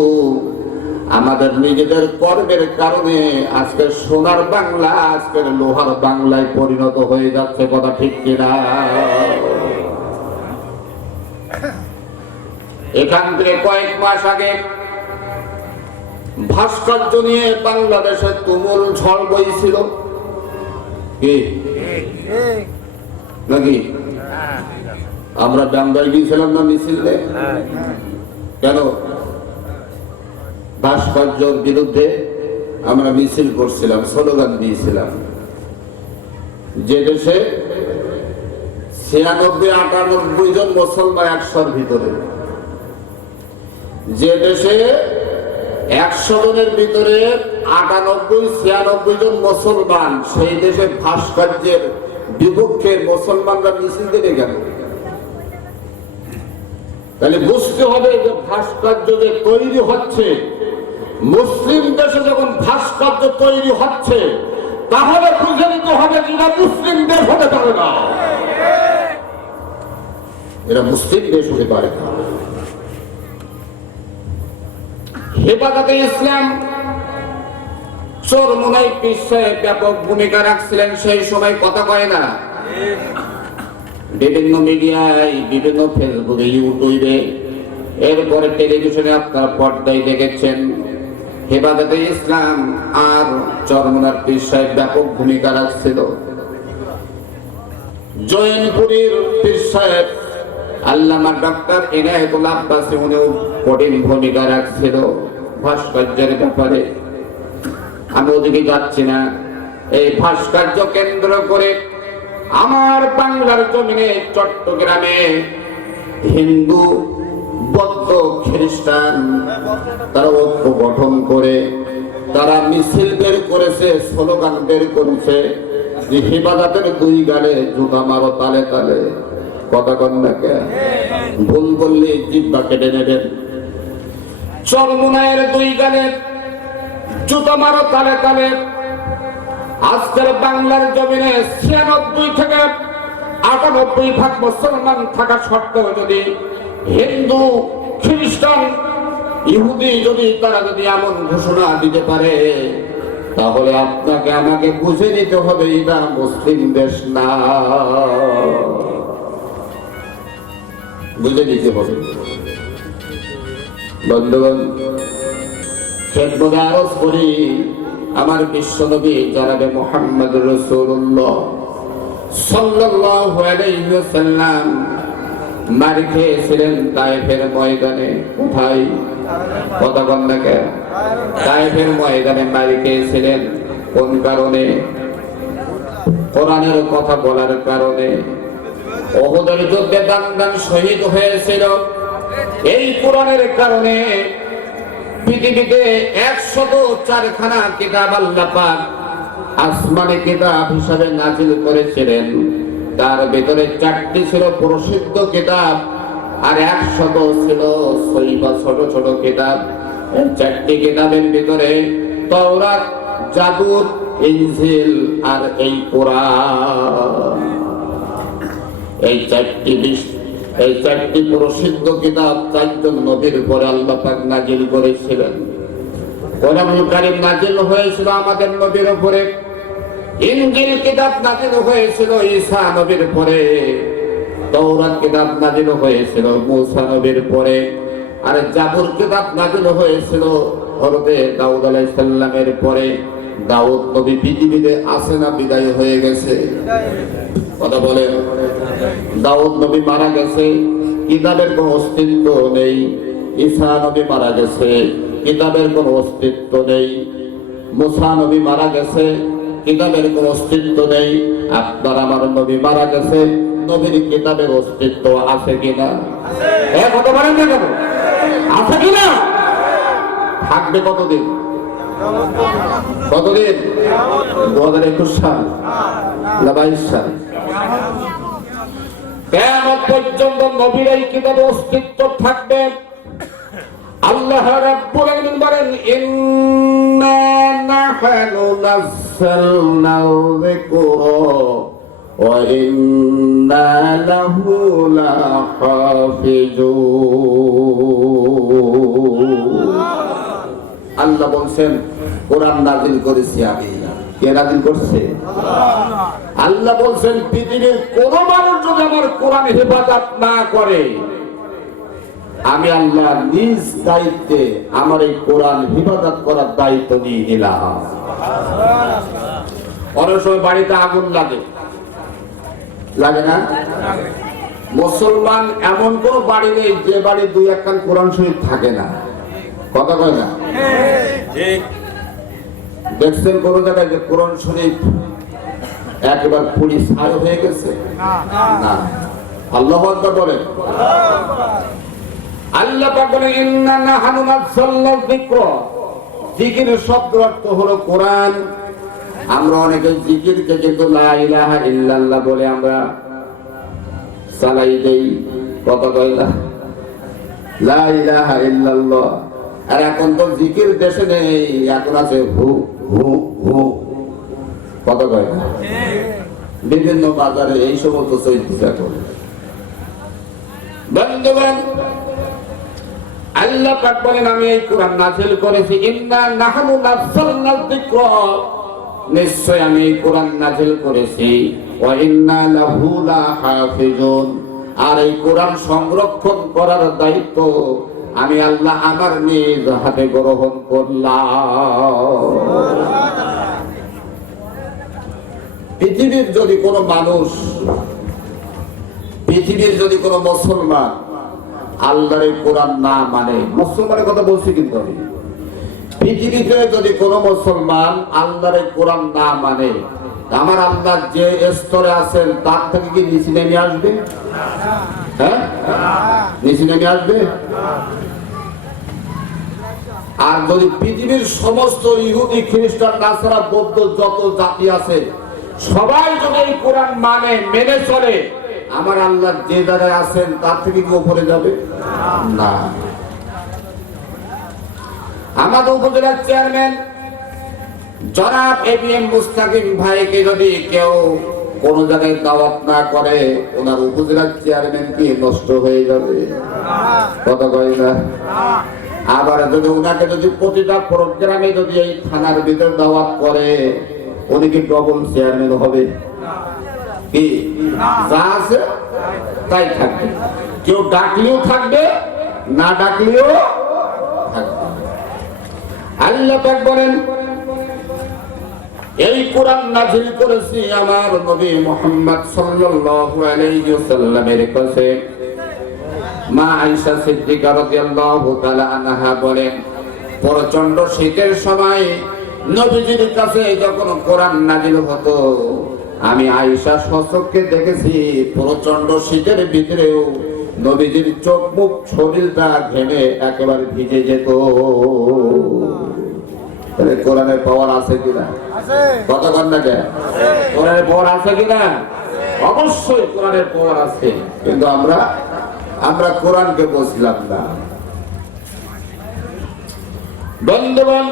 আমাদের নিজেদের কর্মের কারণে আজকের সোনার বাংলা আজকের লোহার বাংলায় পরিণত হয়ে যাচ্ছে। কথা ঠিক কিনা? এখান থেকে কয়েক মাস আগে ভাস্কর্য নিয়ে বাংলাদেশে তুমুল ঝড় বইছিল কি নাকি? আমরা ডাঙ্গায় গিয়েছিলাম না মিছিলে? কেন? ভাস্কর্যের বিরুদ্ধে আমরা মিছিল করছিলাম, স্লোগান দিয়েছিলাম। যে দেশে 96-98 জন মুসলমান 100-র ভিতরে, যে দেশে 100 জনের ভিতরে 98-96 জন মুসলমান, সেই দেশে ভাস্কর্যের বিপক্ষে মুসলমানরা মিছিল দিতে গেল। তাহলে বুঝতে হবে যে ভাস্কর্য যে তৈরি হচ্ছে, মুসলিম দেশে যখন ভাস্কর্য তৈরি হচ্ছে, তাহলে বুঝে নিতে হবে যে এরা মুসলিম দেশ হতে পারে না, এরা মুসলিম দেশ হতে পারে না। হেফাজতে ইসলাম চরমোনাই পীর সাহেব ব্যাপক ভূমিকা রাখছিলেন। সেই সময় কথা কয় না, বিভিন্ন মিডিয়ায়, বিভিন্ন ফেসবুকে, ইউটিউবে, এরপরে টেলিভিশনে আপনার পর্দায় দেখেছেন হেফাজতে ইসলাম আর চরমোনার পীর সাহেব ব্যাপক ভূমিকা রাখছিল। জৈনপুরীর পীর সাহেব আল্লামা ডক্টর ইনায়েতুল আব্বাসী উনিও কঠিন ভূমিকা রাখছিল ভাস্কর্যের ব্যাপারে। আমি ওদিকে যাচ্ছি না। এই ভাস্কর্য কেন্দ্র করে আমার বাংলার জমিনে চট্টগ্রামে হিন্দু, বৌদ্ধ, খ্রিস্টান তারা ঐক্য গঠন করে তারা মিছিল বের করেছে, স্লোগান বের করেছে যে হেফাজতের 2 গালে জুতা মারো তালে তালে। কথা কন না কে? ভুল করলে জিহ্বা কেটে নেবেন। চরমোনাইয়ের 2 গালে জুতা মারো তালে তালে। আজকের বাংলার জমিনে 96 থেকে 98% মুসলমান থাকা সত্ত্বেও যদি হিন্দু, খ্রিস্টান, ইহুদি তারা যদি এমন ঘোষণা দিতে পারে, তাহলে আপনাকে আমাকে বুঝে নিতে হবে এটা মুসলিম দেশ না, বুঝে নিতে হবে। বন্ধুগণ, খেদমতে আরজ করি আমার বিশ্বনবী জনাবে মুহাম্মদ রাসূলুল্লাহ সাল্লাল্লাহু আলাইহি ওয়াসাল্লাম মার খেয়েছিলেন তায়েফের ময়দানে। কোথায়? কথা বল না কেন? তায়েফের ময়দানে মার খেয়েছিলেন। কোন কারণে? কোরআনের কথা বলার কারণে। উহুদের যুদ্ধে দান শহীদ হয়েছিল এই কোরআনের কারণে। পৃথিবীতে 104খানা কিতাব আল্লাহ পাক আসমানি কিতাব হিসাবে নাজিল করেছিলেন। তার ভিতরে 4টি ছিল প্রসিদ্ধ কিতাব আর 100 ছিল সহিফা, ছোট ছোট কিতাব। এই 4টি কিতাবের ভিতরে তাওরাত, জাবুর, ইনজিল আর এই কোরআন। এই চারটি প্রসিদ্ধ কিতাব চারজন নবীর পরে আল্লাহ পাক নাজিল করেছিলেন। কোরআনুল কারীম নাজিল হয়েছিল আমাদের নবীর উপরে, ইনজিল কিতাব নাজিল হয়েছিল ঈসা নবীর পরে, তাওরাত কিতাব নাজিল হয়েছিল মূসা নবীর পরে, আর জাবুর কিতাব নাজিল হয়েছিল হযরত দাউদ আলাইহিস সালামের পরে। দাউদ নবী পৃথিবীতে আছে না বিদায় হয়ে গেছে? কথা বলেন। দাউদ নবী মারা গেছে, কিতাবের কোনো অস্তিত্ব নেই। ঈসা নবী মারা গেছে, কিতাবের কোনো অস্তিত্ব নেই। মূসা নবী মারা গেছে, কিতাবের কোনো অস্তিত্ব নেই। আপনার আমার নবী মারা গেছে, নবীর কিতাবের অস্তিত্ব আছে কিনা? কথা বলেন না কেন? আছে কিনা? থাকবে কতদিন? কতদিন? 2021 সাল না 22 সাল? কিয়ামত পর্যন্ত নবীর এই কিতাবে অস্তিত্ব থাকবে। আল্লাহ রাব্বুল আলামিন বলেন, ইন্না নাহনু নাযালনা যিকরা ওয়া ইন্না লাহু লাহাফিজুন। আল্লাহ বলছেন কোরআন নাযিল করেছি আমি। কে নাযিল করছে? আল্লাহ বলছেন পৃথিবীর কোন মানুষ যদি আমার কোরআন হেফাজত না করে, আমি আল্লাহ নিজ দায়িত্বে আমার এই কোরআন হেফাজত করার দায়িত্ব নিয়ে নিলাম। অনেক সময় বাড়িতে আগুন লাগে, লাগে না? মুসলমান এমন কোন বাড়ি নেই যে বাড়ি 2-1 খান কোরআন শরীফ থাকে না। কথা কয় না? দেখছেন কোন জায়গায় যে কোরআন শরীফ একেবারে পুরি ছাই হয়ে গেছে? না। আল্লাহু আকবার বলেন। আল্লাহ পাক বলেন, ইন্না নাহনু নাযালনা যিকরা। জিকিরের শব্দ অর্থ হলো কোরআন। আমরা অনেকে জিকিরকে কিন্তু লা ইলাহা ইল্লাল্লাহ বলে আমরা চালাই দেই। কথা কয় না? লা ইলাহা ইল্লাল্লাহ। আর এখন তো জিকির দেশে নেই, এখন আছে হু হু হু। কথা কয় না? বিভিন্ন বাজারে এই সমস্ত চলতেছে এখন। বন্ধুগণ, আল্লাহ পাক বলেন আমি এই কোরআন নাযিল করেছি। ইন্না নাহনু নাযালনা যিকরা, নিশ্চয় আমি এই কোরআন নাযিল করেছি। ওয়া ইন্না লাহু লাহাফিজুন, আর এই কোরআন সংরক্ষণ করার দায়িত্ব আমি আল্লাহ আমার নিজ হাতে গ্রহণ করলাম। পৃথিবীর যদি কোনো মানুষ, পৃথিবীর যদি কোনো মুসলমান আল্লাহর এই কোরআন না মানে, মুসলমানের কথা বলছি কিন্তু আমি, পৃথিবীতে যদি কোনো মুসলমান আল্লাহর এই কোরআন না মানে, আমার আল্লাহ যে স্তরে আছেন তার থেকে কি নিচে নেমে আসবে? হ্যাঁ, নিচে নেমে আসবে। আর যদি পৃথিবীর সমস্ত ইহুদি, খ্রিস্টান, নাসারা, বৌদ্ধ যত জাতি আছে সবাই যদি এই কোরআন মানে, মেনে চলে, আমার আল্লাহ যে জায়গায় আছেন তার থেকে কি উপরে যাবে? না। আমাদের উপজেলার চেয়ারম্যান জনাব এবিএম মুস্তাকিম ভাইকে যদি কেউ কোন জায়গায় দাওয়াত না করে, ওনার উপজেলার চেয়ারম্যান কি নষ্ট হয়ে যাবে? কথা কয় না? আবার যদি ওনাকে যদি প্রতিটা প্রোগ্রামে যদি এই থানার ভিতর দাওয়াত করে, উনি কি ডবল চেয়ারম্যান হবে? কি যা আছে তাই থাকবে। কেউ ডাকলেও থাকবে, না ডাকলেও থাকবে। আল্লাহ পাক বলেন এই কোরআন নাযিল করেছি আমার নবী মুহাম্মদ সাল্লাল্লাহু আলাইহি ওয়াসাল্লামের কাছে। মা আয়েশা সিদ্দিকা রাদিয়াল্লাহু তাআলা আনহা বলেন, প্রচন্ড শীতের সময় নবীজির কাছে যখন কোরআন নাযিল হতো, আমি আয়েশা সচক্ষে দেখেছি প্রচন্ড শীতের ভিতরেও নবীজির চোখ মুখ শরীরটা ঘেমে একেবারে ভিজে যেত। কোরআনের পাওয়ার আছে কিনা? কথা বল না কেন? কোরআনের পাওয়ার আছে কিনা? অবশ্যই কোরআনের পাওয়ার আছে, কিন্তু আমরা কোরআনকে বুঝলাম না। বন্ধুগণ,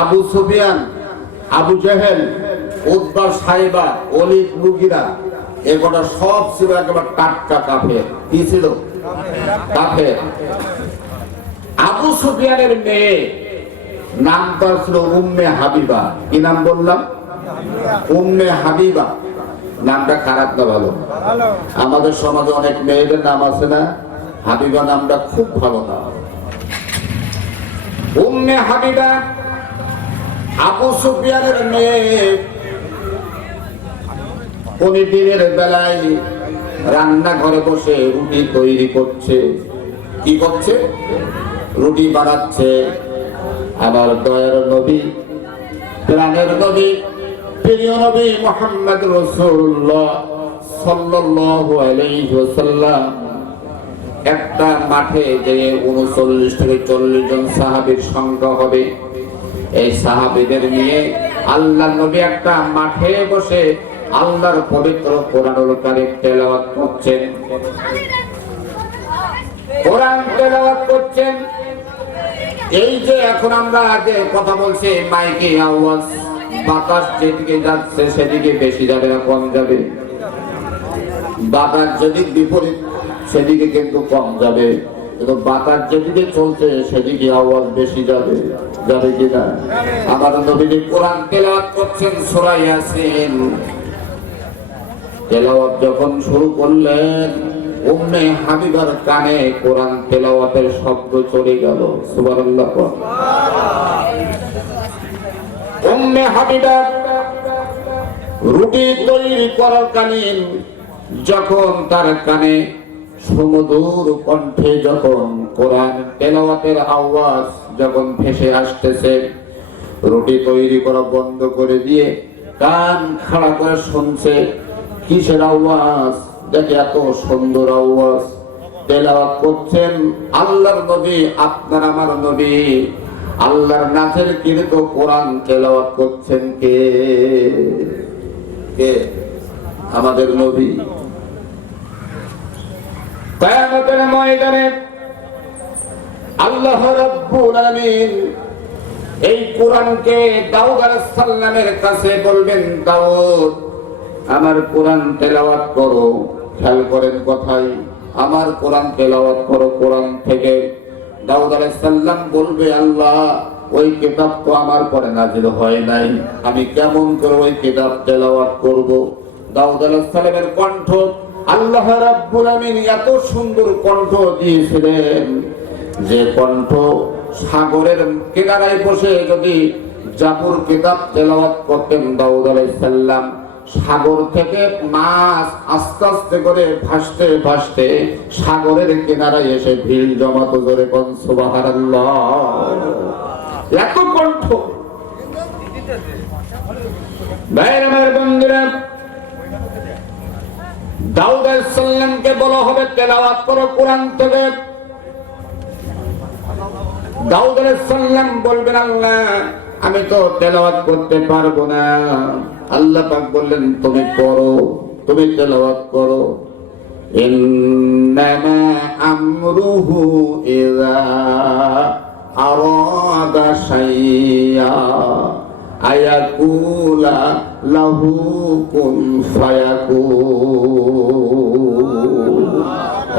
আবু সুফিয়ান, আবু জেহেল, উতবা, সাইবা, ওলীদ, মুগীরা এগুলো সব ছিল একেবারে টাটকা কাফের। কি ছিল? কাফের। আবু সুফিয়ানের মেয়ে নামটা ছিল উম্মে হাবিবা। কি নাম বললাম? উম্মে হাবিবা। নামটা খারাপ না ভালো? আমাদের সমাজে অনেক মেয়েদের নাম আছে না, হাবিবা নামটা খুব ভালো নাম। উম্মে হাবিবা আবু সুফিয়ানের মেয়ে। উনি দিনের বেলায় রান্নাঘরে বসে রুটি তৈরি করছে। কি করছে? রুটি বানাচ্ছে। আমার দয়ার নবী, প্রাণের নবী, প্রিয় নবী মুহাম্মদ রাসূলুল্লাহ সাল্লাল্লাহু আলাইহি ওয়াসাল্লাম একটা মাঠে যে 39 থেকে 40 জন সাহাবীর সংখ্যা হবে, এই সাহাবীদের নিয়ে আল্লাহর নবী একটা মাঠে বসে আল্লাহর পবিত্র কোরআনুল কারীম তেলাওয়াত করছেন। কোরআন তেলাওয়াত করছেন। এই যে এখন আমরা যে কথা বলছি, মাইকে আওয়াজ, বাতাস যেদিকে যাচ্ছে সেদিকে বেশি যাবে না কম যাবে? বাতাস যেদিকে বিপরীত সেদিকে কিন্তু কম যাবে, কিন্তু বাতাস যেদিকে চলছে সেদিকে আওয়াজ বেশি যাবে। যাবে কিনা? আমার নবী কোরআন তেলাওয়াত করছেন সূরা ইয়াসিন। তেলাওয়াত যখন শুরু করলেন, উম্মে হাবিবার কানে কোরআন তেলাওয়াতের শব্দ চলে গেল। সুবহানাল্লাহ। উম্মে হাবিবা রুটি তৈরি করার কালীন যখন তার কানে সুমধুর কণ্ঠে যখন কোরআন তেলাওয়াতের আওয়াজ যখন ভেসে আসতেছে, রুটি তৈরি করা বন্ধ করে দিয়ে কান খাড়া করে শুনছে। কিসের আওয়াজ? দেখে এত সুন্দর আওয়াজ। তেলাওয়াত করছেন আল্লাহর নবী, আপনার আমার নবী। আল্লাহর নাচের কিন্তু কোরআন তেলাওয়াত করছেন কে? কে? আমাদের নবী। কিয়ামতের ময়দানে আল্লাহ রাব্বুল আলামিন এই কোরআনকে দাউদ আলাইহিস সালামের কাছে বলবেন, দাউদ আমার কোরআন তেলাওয়াত করো। খেয়াল করেন কথাই, আমার কোরআন তেলাওয়াত করো কোরআন থেকে। দাউদ আলাইহিস সালাম বলবে, আল্লাহ ওই কিতাব তো আমার পরে নাযিল হয় নাই, আমি কেমন করে ওই কিতাব তেলাওয়াত করব? দাউদ আলাইহিস সালামের কণ্ঠ আল্লাহ রাব্বুল আলামিন এত সুন্দর কণ্ঠ দিয়েছিলেন যে কণ্ঠ সাগরের কিনারায় বসে যদি জাবুর কিতাব তেলাওয়াত করতেন দাউদ আলাইহিস সালাম, সাগর থেকে মাছ আস্তে আস্তে করে ভাসতে ভাসতে সাগরের কিনারায় এসে ভিড় জমাতো। জোরে কোন সুবহানাল্লাহ। এত কণ্ঠ। ভাইরা আমার বন্ধুরা, দাউদ আলাইহিস সালামকে বলা হবে তেলাওয়াত করো কোরআন থেকে। দাউদ আলাইহিস সালাম বলবেন, আল্লাহ আমি তো তেলাওয়াত করতে পারবো না। আল্লাহ পাক বললেন, তুমি করো, তুমি তেলাওয়াত করো। ইন্নামা আমরুহু ইযা আরাদা শাইয়া আয়াকুলা লাহু কুন ফায়াকুন।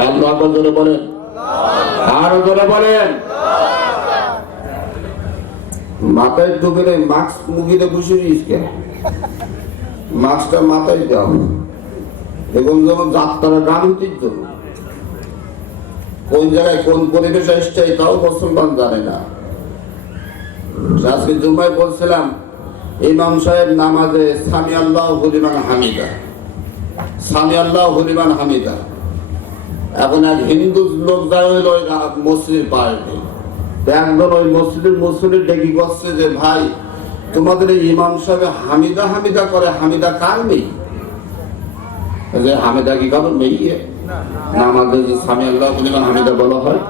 আল্লাহ বলে বলেন, আরো জোরে বলেন। মাথায় টুপি মাস্ক মুখে বসে কেন? মাস্কটা মাথায় দাও, এবং যেমন যাত্রা গান ঐতিহ্য কোন জায়গায় কোন পরিবেশ আসছে তাও মুসলমান জানে না। আজকে জুমায় বলছিলাম, ইমাম সাহেব নামাজে সামি আল্লাহু লিমান হামিদা, সামি আল্লাহু লিমান হামিদা। এখন এক হিন্দু লোক যায় হইল মসজিদ পায়নি, একজন ওই মসজিদের মুসল্লি ডেকে বসছে যে, ভাই তোমাদের এই ইমাম সাহেব হামিদা হামিদা করে, হামিদা কার নেই? যে হামিদা কি কারণ নেই? নামাজে যে সামি আল্লাহু লিমান হামিদা বলা হয়।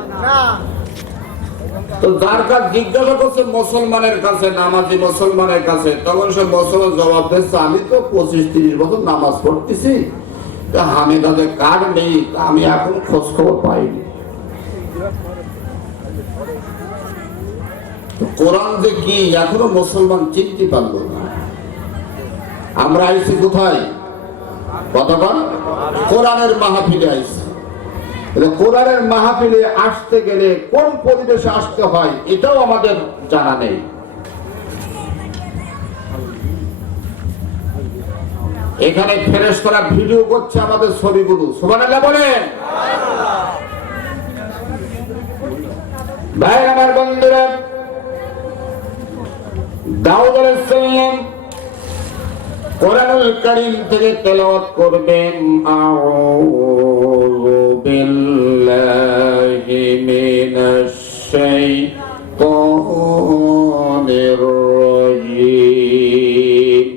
তো যার কাছে জিজ্ঞাসা করছে মুসলমানের কাছে, নামাজি মুসলমানের কাছে, তখন সে মুসলমান জবাব দিচ্ছে, আমি তো 25-30 বছর নামাজ পড়তেছি, হামিদা যে কার নেই আমি এখন খোঁজ খবর পাইনি। কোরআন যে কি এখনো মুসলমান চিনতে পারলো না। আমরা আইছি কোথায়? কতক্ষণ কোরআনের মাহফিলে আইছে। কোরআনের মাহফিলে আসতে গেলে কোন পরিবেশে আসতে হয় এটাও আমাদের জানা নেই। এখানে ফেরেশতারা ভিডিও করছে আমাদের ছবিগুলো, সুবহানাল্লাহ বলেন। ভাই আমার বন্ধুরা, দাউদ আলাইহিস সালাম কোরআনুল কারীম থেকে তেলাওয়াত করবেন। আউযু বিল্লাহি মিনাশ শাইতানির রাজীম।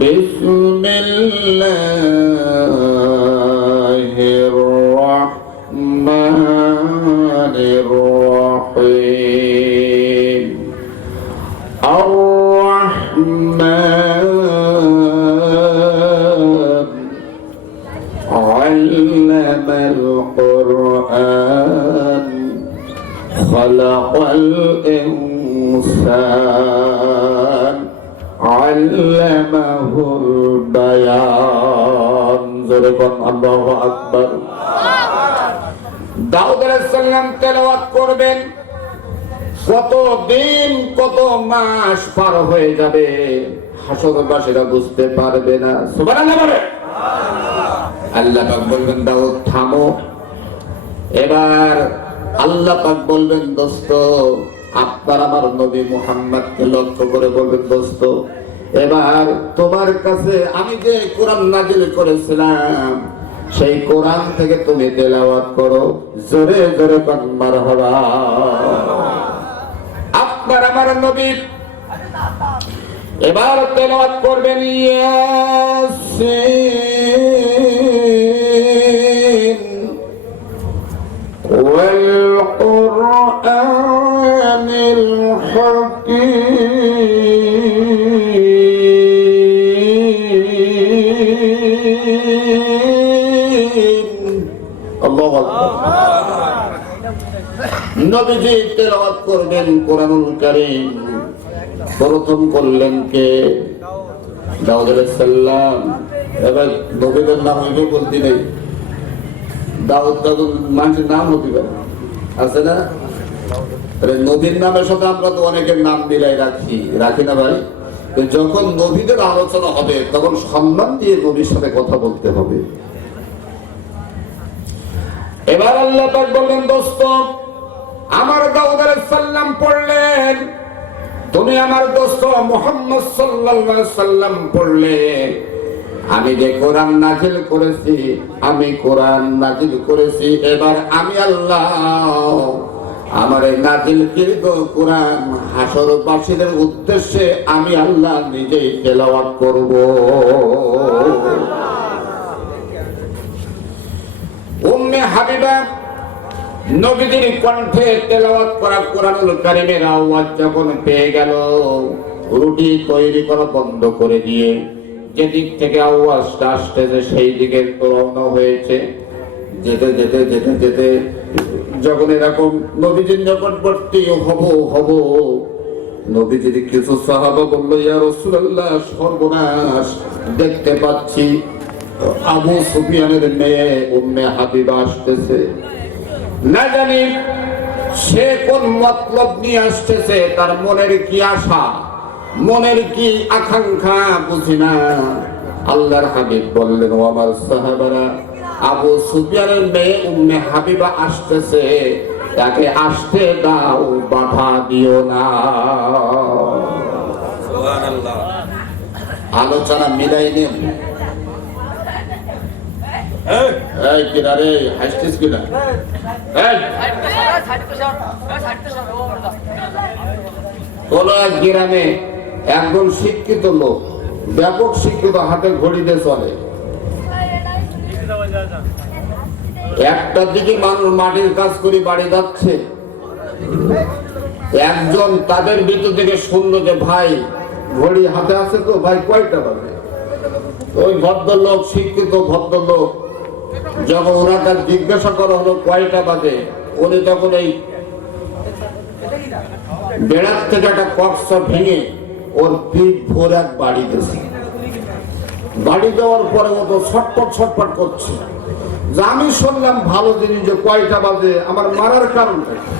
বিসমিল্লাহির রাহমানির রাহিম। আর-রাহমান আল্লামাল কুরআন খালাকাল ইনসান আল্লামাহুল বায়ান। জোরে বল আল্লাহু আকবার। দাউদ আলাইহিস সালাম তেলাওয়াত করবেন, কত দিন কত মাস পার হয়ে যাবে হাসরবাসীরা বুঝতে পারবে না। সুবহানাল্লাহ বলে। আল্লাহ পাক বলবেন দাউদ থামো। এবার আল্লাহ পাক বলবেন দোস্ত, আপনার আমার নবী মুহাম্মদকে লক্ষ্য করে বলবেন দোস্ত, এবার তোমার কাছে আমি যে কোরআন নাযিল করেছিলাম সেই কোরআন থেকে তুমি তেলাওয়াত করো। জোরে জোরে বল মারহাবা। আপনার আমার নবী এবার তেলাওয়াত করবেন ইয়াসিন ওয়াল কুরআনিল হাকীম। আল্লাহু আকবার। নবীজি তেলাওয়াত করবেন কোরআনুল কারীম। প্রথম করলেন কে? দাউদ আলাইহিস সালাম। এবার নবীদের নাম হইবে বলতে নেই, দাউদ মানুষের নাম হতে পারে, আছে না? নবীর নামের সাথে আমরা তো অনেকের নাম মিলাই রাখি না ভাই? যখন নবীদের আলোচনা হবে তখন সম্মান দিয়ে নবীর সাথে কথা বলতে হবে। এবার আল্লাহ পাক বললেন দোস্ত, আমার দাউদ আলাইহিস সালাম পড়লেন, তুমি আমার দোস্ত মুহাম্মদ সাল্লাল্লাহু আলাইহি সাল্লাম পড়লে, আমি যে কোরআন নাযিল করেছি, আমি কোরআন নাযিল করেছি। এবার আমি আল্লাহ আমার এই নাযিলকৃত কোরআন হাসরবাসীদের উদ্দেশ্যে আমি আল্লাহ নিজেই তেলাওয়াত করব। উম্মে হাবিবা নবীজির কণ্ঠে তেলাওয়াত করা কোরআনুল কারীমের আওয়াজ যখন পেয়ে গেল, রুটি তৈরি করা বন্ধ করে দিয়ে যেদিক থেকে আওয়াজটা আসতেছে সেই দিকে রওনা হয়েছে। যেতে যেতে যেতে যেতে যখন এরকম নবীজির নিকটবর্তী হব, নবীজির কিছু সাহাবা বলল, ইয়া রাসূলুল্লাহ, সর্বনাশ, দেখতে পাচ্ছি আবু সুফিয়ানের মেয়ে উম্মে হাবিবা আসতেছে। না জানি সে কোন মতলব নিয়ে আসতেছে, তার মনের কি আশা, মনের কি আকাঙ্ক্ষা বুঝি না। আল্লাহর হাবিব বললেন, ও আমার সাহাবারা, আবু সুফিয়ানের মেয়ে উম্মে হাবিবা আসতেছে, তাকে আসতে দাও, বাধা দিও না। সুবহানাল্লাহ। আলোচনা মিলাই নিন। এই কিনারে হাসছিস কিনা? কোন এক গ্রামে একজন শিক্ষিত লোক, ব্যাপক শিক্ষিত, হাতে ঘড়িতে চলে। একটার দিকে মানুষ মাটির কাজ করে বাড়ি যাচ্ছে, একজন তাদের ভিতর থেকে শুনলো যে ভাই ঘড়ি হাতে আছে তো, ভাই কয়টা বাজে? ওই ভদ্রলোক, শিক্ষিত ভদ্রলোক, যখন ওনাকে জিজ্ঞাসা করা হলো কয়টা বাজে, উনি তখন এই বেড়ার থেকে একটা কক্সা ভেঙে ওর পিঠ ভোর এক বাড়ি গেছে। বাড়ি যাওয়ার পরে ও তো ছটপট ছটপট করছে, যে আমি শুনলাম ভালো জিনিস যে কয়টা বাজে, আমার মারার কারণটা কি?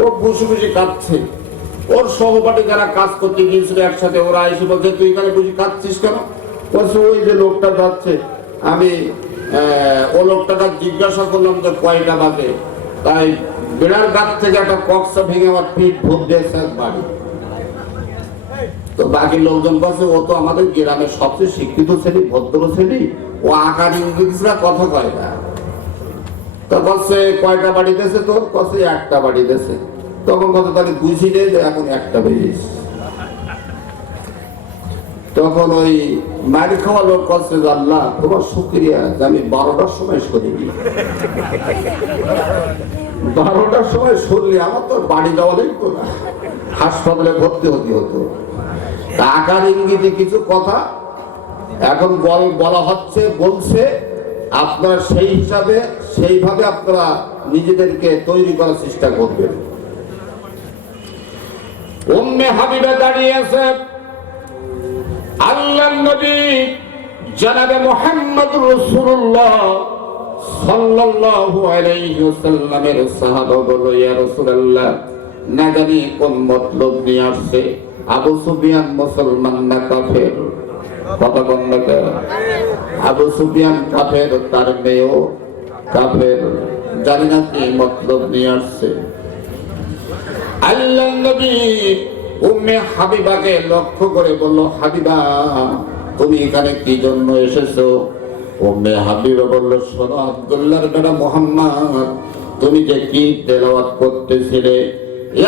ও বসে বসে কাঁদছে। ওর সহপাঠী যারা কাজ করতে গিয়েছিল একসাথে, ওরা এসে বলছে তুই এখানে বুঝি কাঁদছিস কেন? বলছে ওই যে লোকটা যাচ্ছে, আমি ও লোকটাকে জিজ্ঞাসা করলাম যে কয়টা বাজে, তাই বেড়ার গাছ থেকে একটা কক্সা ভেঙে আমার পিঠ ভোট দিয়েছে বাড়ি। তো বাকি লোকজন বলছে ও তো আমাদের গ্রামের সবচেয়ে শিক্ষিত ছেলে, ভদ্র ছেলে, ও আকার ইংরেজিরা কথা কয় না। তো বলছে কয়টা বাড়ি দিয়েছে তোর? বলছে একটা বাড়ি দিয়েছে। তখন কত তাহলে বুঝি নেই যে এখন একটা বেরিয়েছে। তখন ওই মারি খাওয়া লোক বলছে আল্লাহ তোমার শুকরিয়া যে আমি 12টার সময় সরিনি। 12টার সময় সরলে আমার তো বাড়ি যাওয়া লাগতো না, হাসপাতালে ভর্তি হতে হতো। আকার ইঙ্গিতে কিছু কথা এখন বলা হচ্ছে, বলছে, আপনারা সেই হিসাবে সেইভাবে আপনারা নিজেদেরকে তৈরি করার চেষ্টা করবেন। উম্মে হাবিবা দাঁড়িয়ে আছে, আল্লাহর নবী জনাবে মুহাম্মদ রাসূলুল্লাহ সাল্লাল্লাহু আলাইহি ওয়াসাল্লামের সাহাবা বলল ইয়া রাসূলুল্লাহ, না জানি কোন মতলব নিয়ে আসছে, আবু সুফিয়ান মুসলমান না কাফের? কথা বন্ধ কর। আবু সুফিয়ান কাফের, তার মেয়েও কাফের, জানি না কি মতলব নিয়ে আসছে। আল্লাহর নবী উম্মে হাবিবাকে লক্ষ্য করে বলল, হাবিবা তুমি এখানে কি জন্য এসেছো? উম্মে হাবিবা বলল, শোনো আব্দুল্লাহর বেটা মুহাম্মদ, তুমি যে কি তেলাওয়াত করতেছিলে,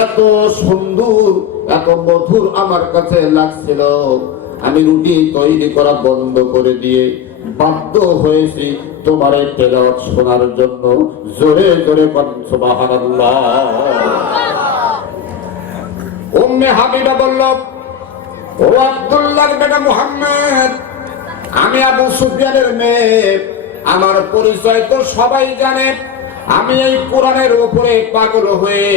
এত সুন্দর এত মধুর আমার কাছে লাগছিল, আমি রুটি তৈরি করা বন্ধ করে দিয়ে বাধ্য হয়েছি তোমার এই তেলাওয়াত শোনার জন্য। জোরে জোরে বলেন সুবহানাল্লাহ। উম্মে হাবিবা বলল, ও আব্দুল্লাহর বেটা মুহাম্মদ, আমি আবু সুফিয়ানের মেয়ে, আমার পরিচয় তো সবাই জানে। আমি এই কোরআনের উপরে পাগল হয়ে,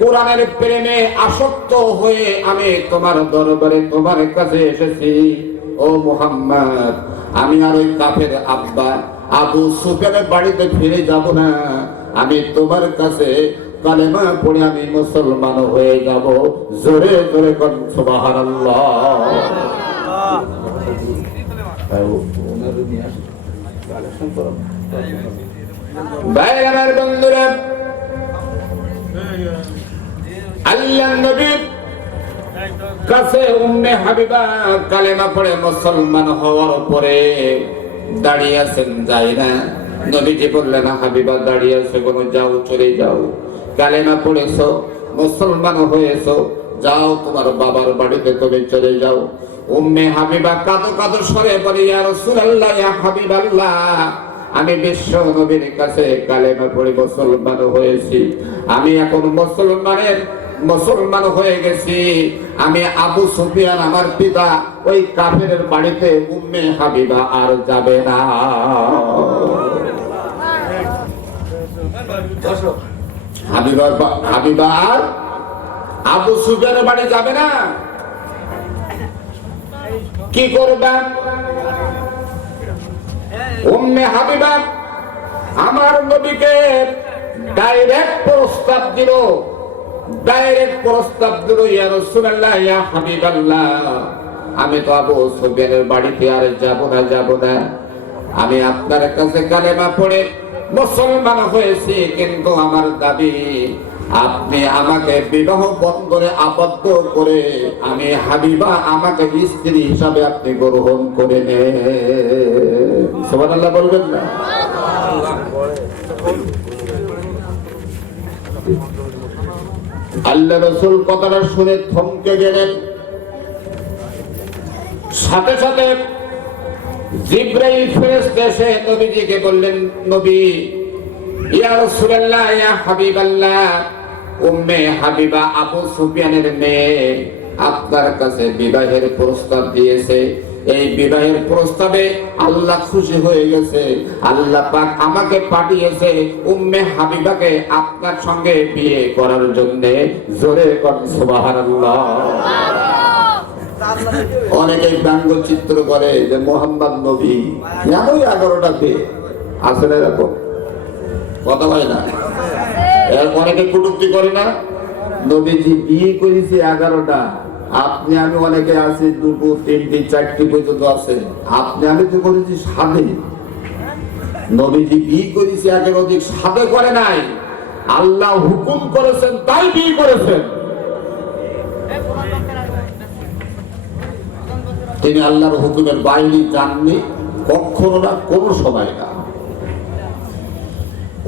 কোরআনের প্রেমে আসক্ত হয়ে আমি তোমার দরবারে তোমার কাছে এসেছি। ও মুহাম্মদ, আমি আর ওই কাফের আব্বা আবু সুফিয়ানের বাড়িতে ফিরে যাব না, আমি তোমার কাছে কালেমা পড়ে আমি মুসলমান হয়ে যাব। জোরে জোরে কোন সুবহানাল্লাহ। ভাইয়ের বন্ধুরা, আল্লাহর নবীর কাছে উম্মে হাবিবা কালেমা পড়ে মুসলমান হওয়ার পরে দাঁড়িয়ে আছেন, যাই না। নবীজি বললেন, হাবিবা দাঁড়িয়ে আছে কোনো, যাও চলে যাও, কালেমা পড়েছো, মুসলমান হয়েছো, যাও তোমার বাবার বাড়িতে তুমি চলে যাও। উম্মে হাবিবা কাঁদো কাঁদো স্বরে বলে, ইয়া রাসূলুল্লাহ, ইয়া হাবিবাল্লাহ, আমি বিশ্ব নবীর কাছে কালেমা পড়ে মুসলমান হয়েছি, আমি এখন মুসলমান হয়ে গেছি। আমি আবু সুফিয়ান আমার পিতা ওই কাফেরের বাড়িতে উম্মে হাবিবা আর যাবে না। হাবিবা আর আবু সুফিয়ানের বাড়ি যাবে না। কি করবে? উম্মে হাবিবা আমার নবীকে ডাইরেক্ট প্রস্তাব দিল, ইয়া রাসূলুল্লাহ, ইয়া হাবিবাল্লাহ, আমি তো আবু সুফিয়ানের বাড়িতে আর যাব না। আমি আপনার কাছে কালেমা পড়ে মুসলমান হয়েছি, কিন্তু আমার দাবি আপনি আমাকে বিবাহ বন্ধনে আবদ্ধ করে আমি হাবিবা আমাকে স্ত্রী হিসাবে আপনি গ্রহণ করে নেন। সুবহানাল্লাহ বলবেন না? আল্লাহ রাসূল কথাটা শুনে থমকে গেলেন। সাথে সাথে জিবরাইল ফেরেশতা এসে নবীজিকে বললেন, নবী, ইয়া রাসূলুল্লাহ, ইয়া হাবিবাল্লাহ, উম্মে হাবিবা আবু সুফিয়ানের মেয়ে আপনার কাছে বিবাহের প্রস্তাব দিয়েছে। এই বিবাহের প্রস্তাবে আল্লাহ খুশি হয়ে গেছে। আল্লাহ পাক আমাকে পাঠিয়েছে উম্মে হাবিবাকে আপনার সঙ্গে বিয়ে করার জন্য। জোরে কোন সুবহানাল্লাহ। অনেকে ব্যঙ্গচিত্র করে যে মোহাম্মদ নবী কেনই 11টা বিয়ে আসলে এরকম কথা হয় না। অনেকে কটূক্তি করে না, নবীজি বিয়ে করেছে 11টা, আপনি আমি অনেকে আছে 2টো 3টি 4টি পর্যন্ত আছে, আপনি আমি তো করেছি 7। নবীজি বিয়ে করেছে একের অধিক 7 করে নাই, আল্লাহ হুকুম করেছেন তাই বিয়ে করেছেন। তিনি আল্লাহর হুকুমের বাইরে যাননি কখনো না, কোনো সময় না।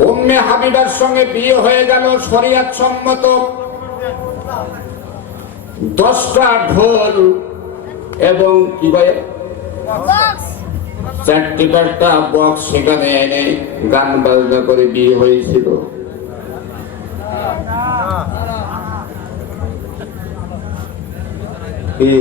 উম্মে হাবিবার সঙ্গে বিয়ে হয়ে গেল শরিয়ত সম্মত। 10টা ঢোল এবং কি বলে 4টা বক্স সেখানে এনে গান বাজনা করে বিয়ে হয়েছিল। কি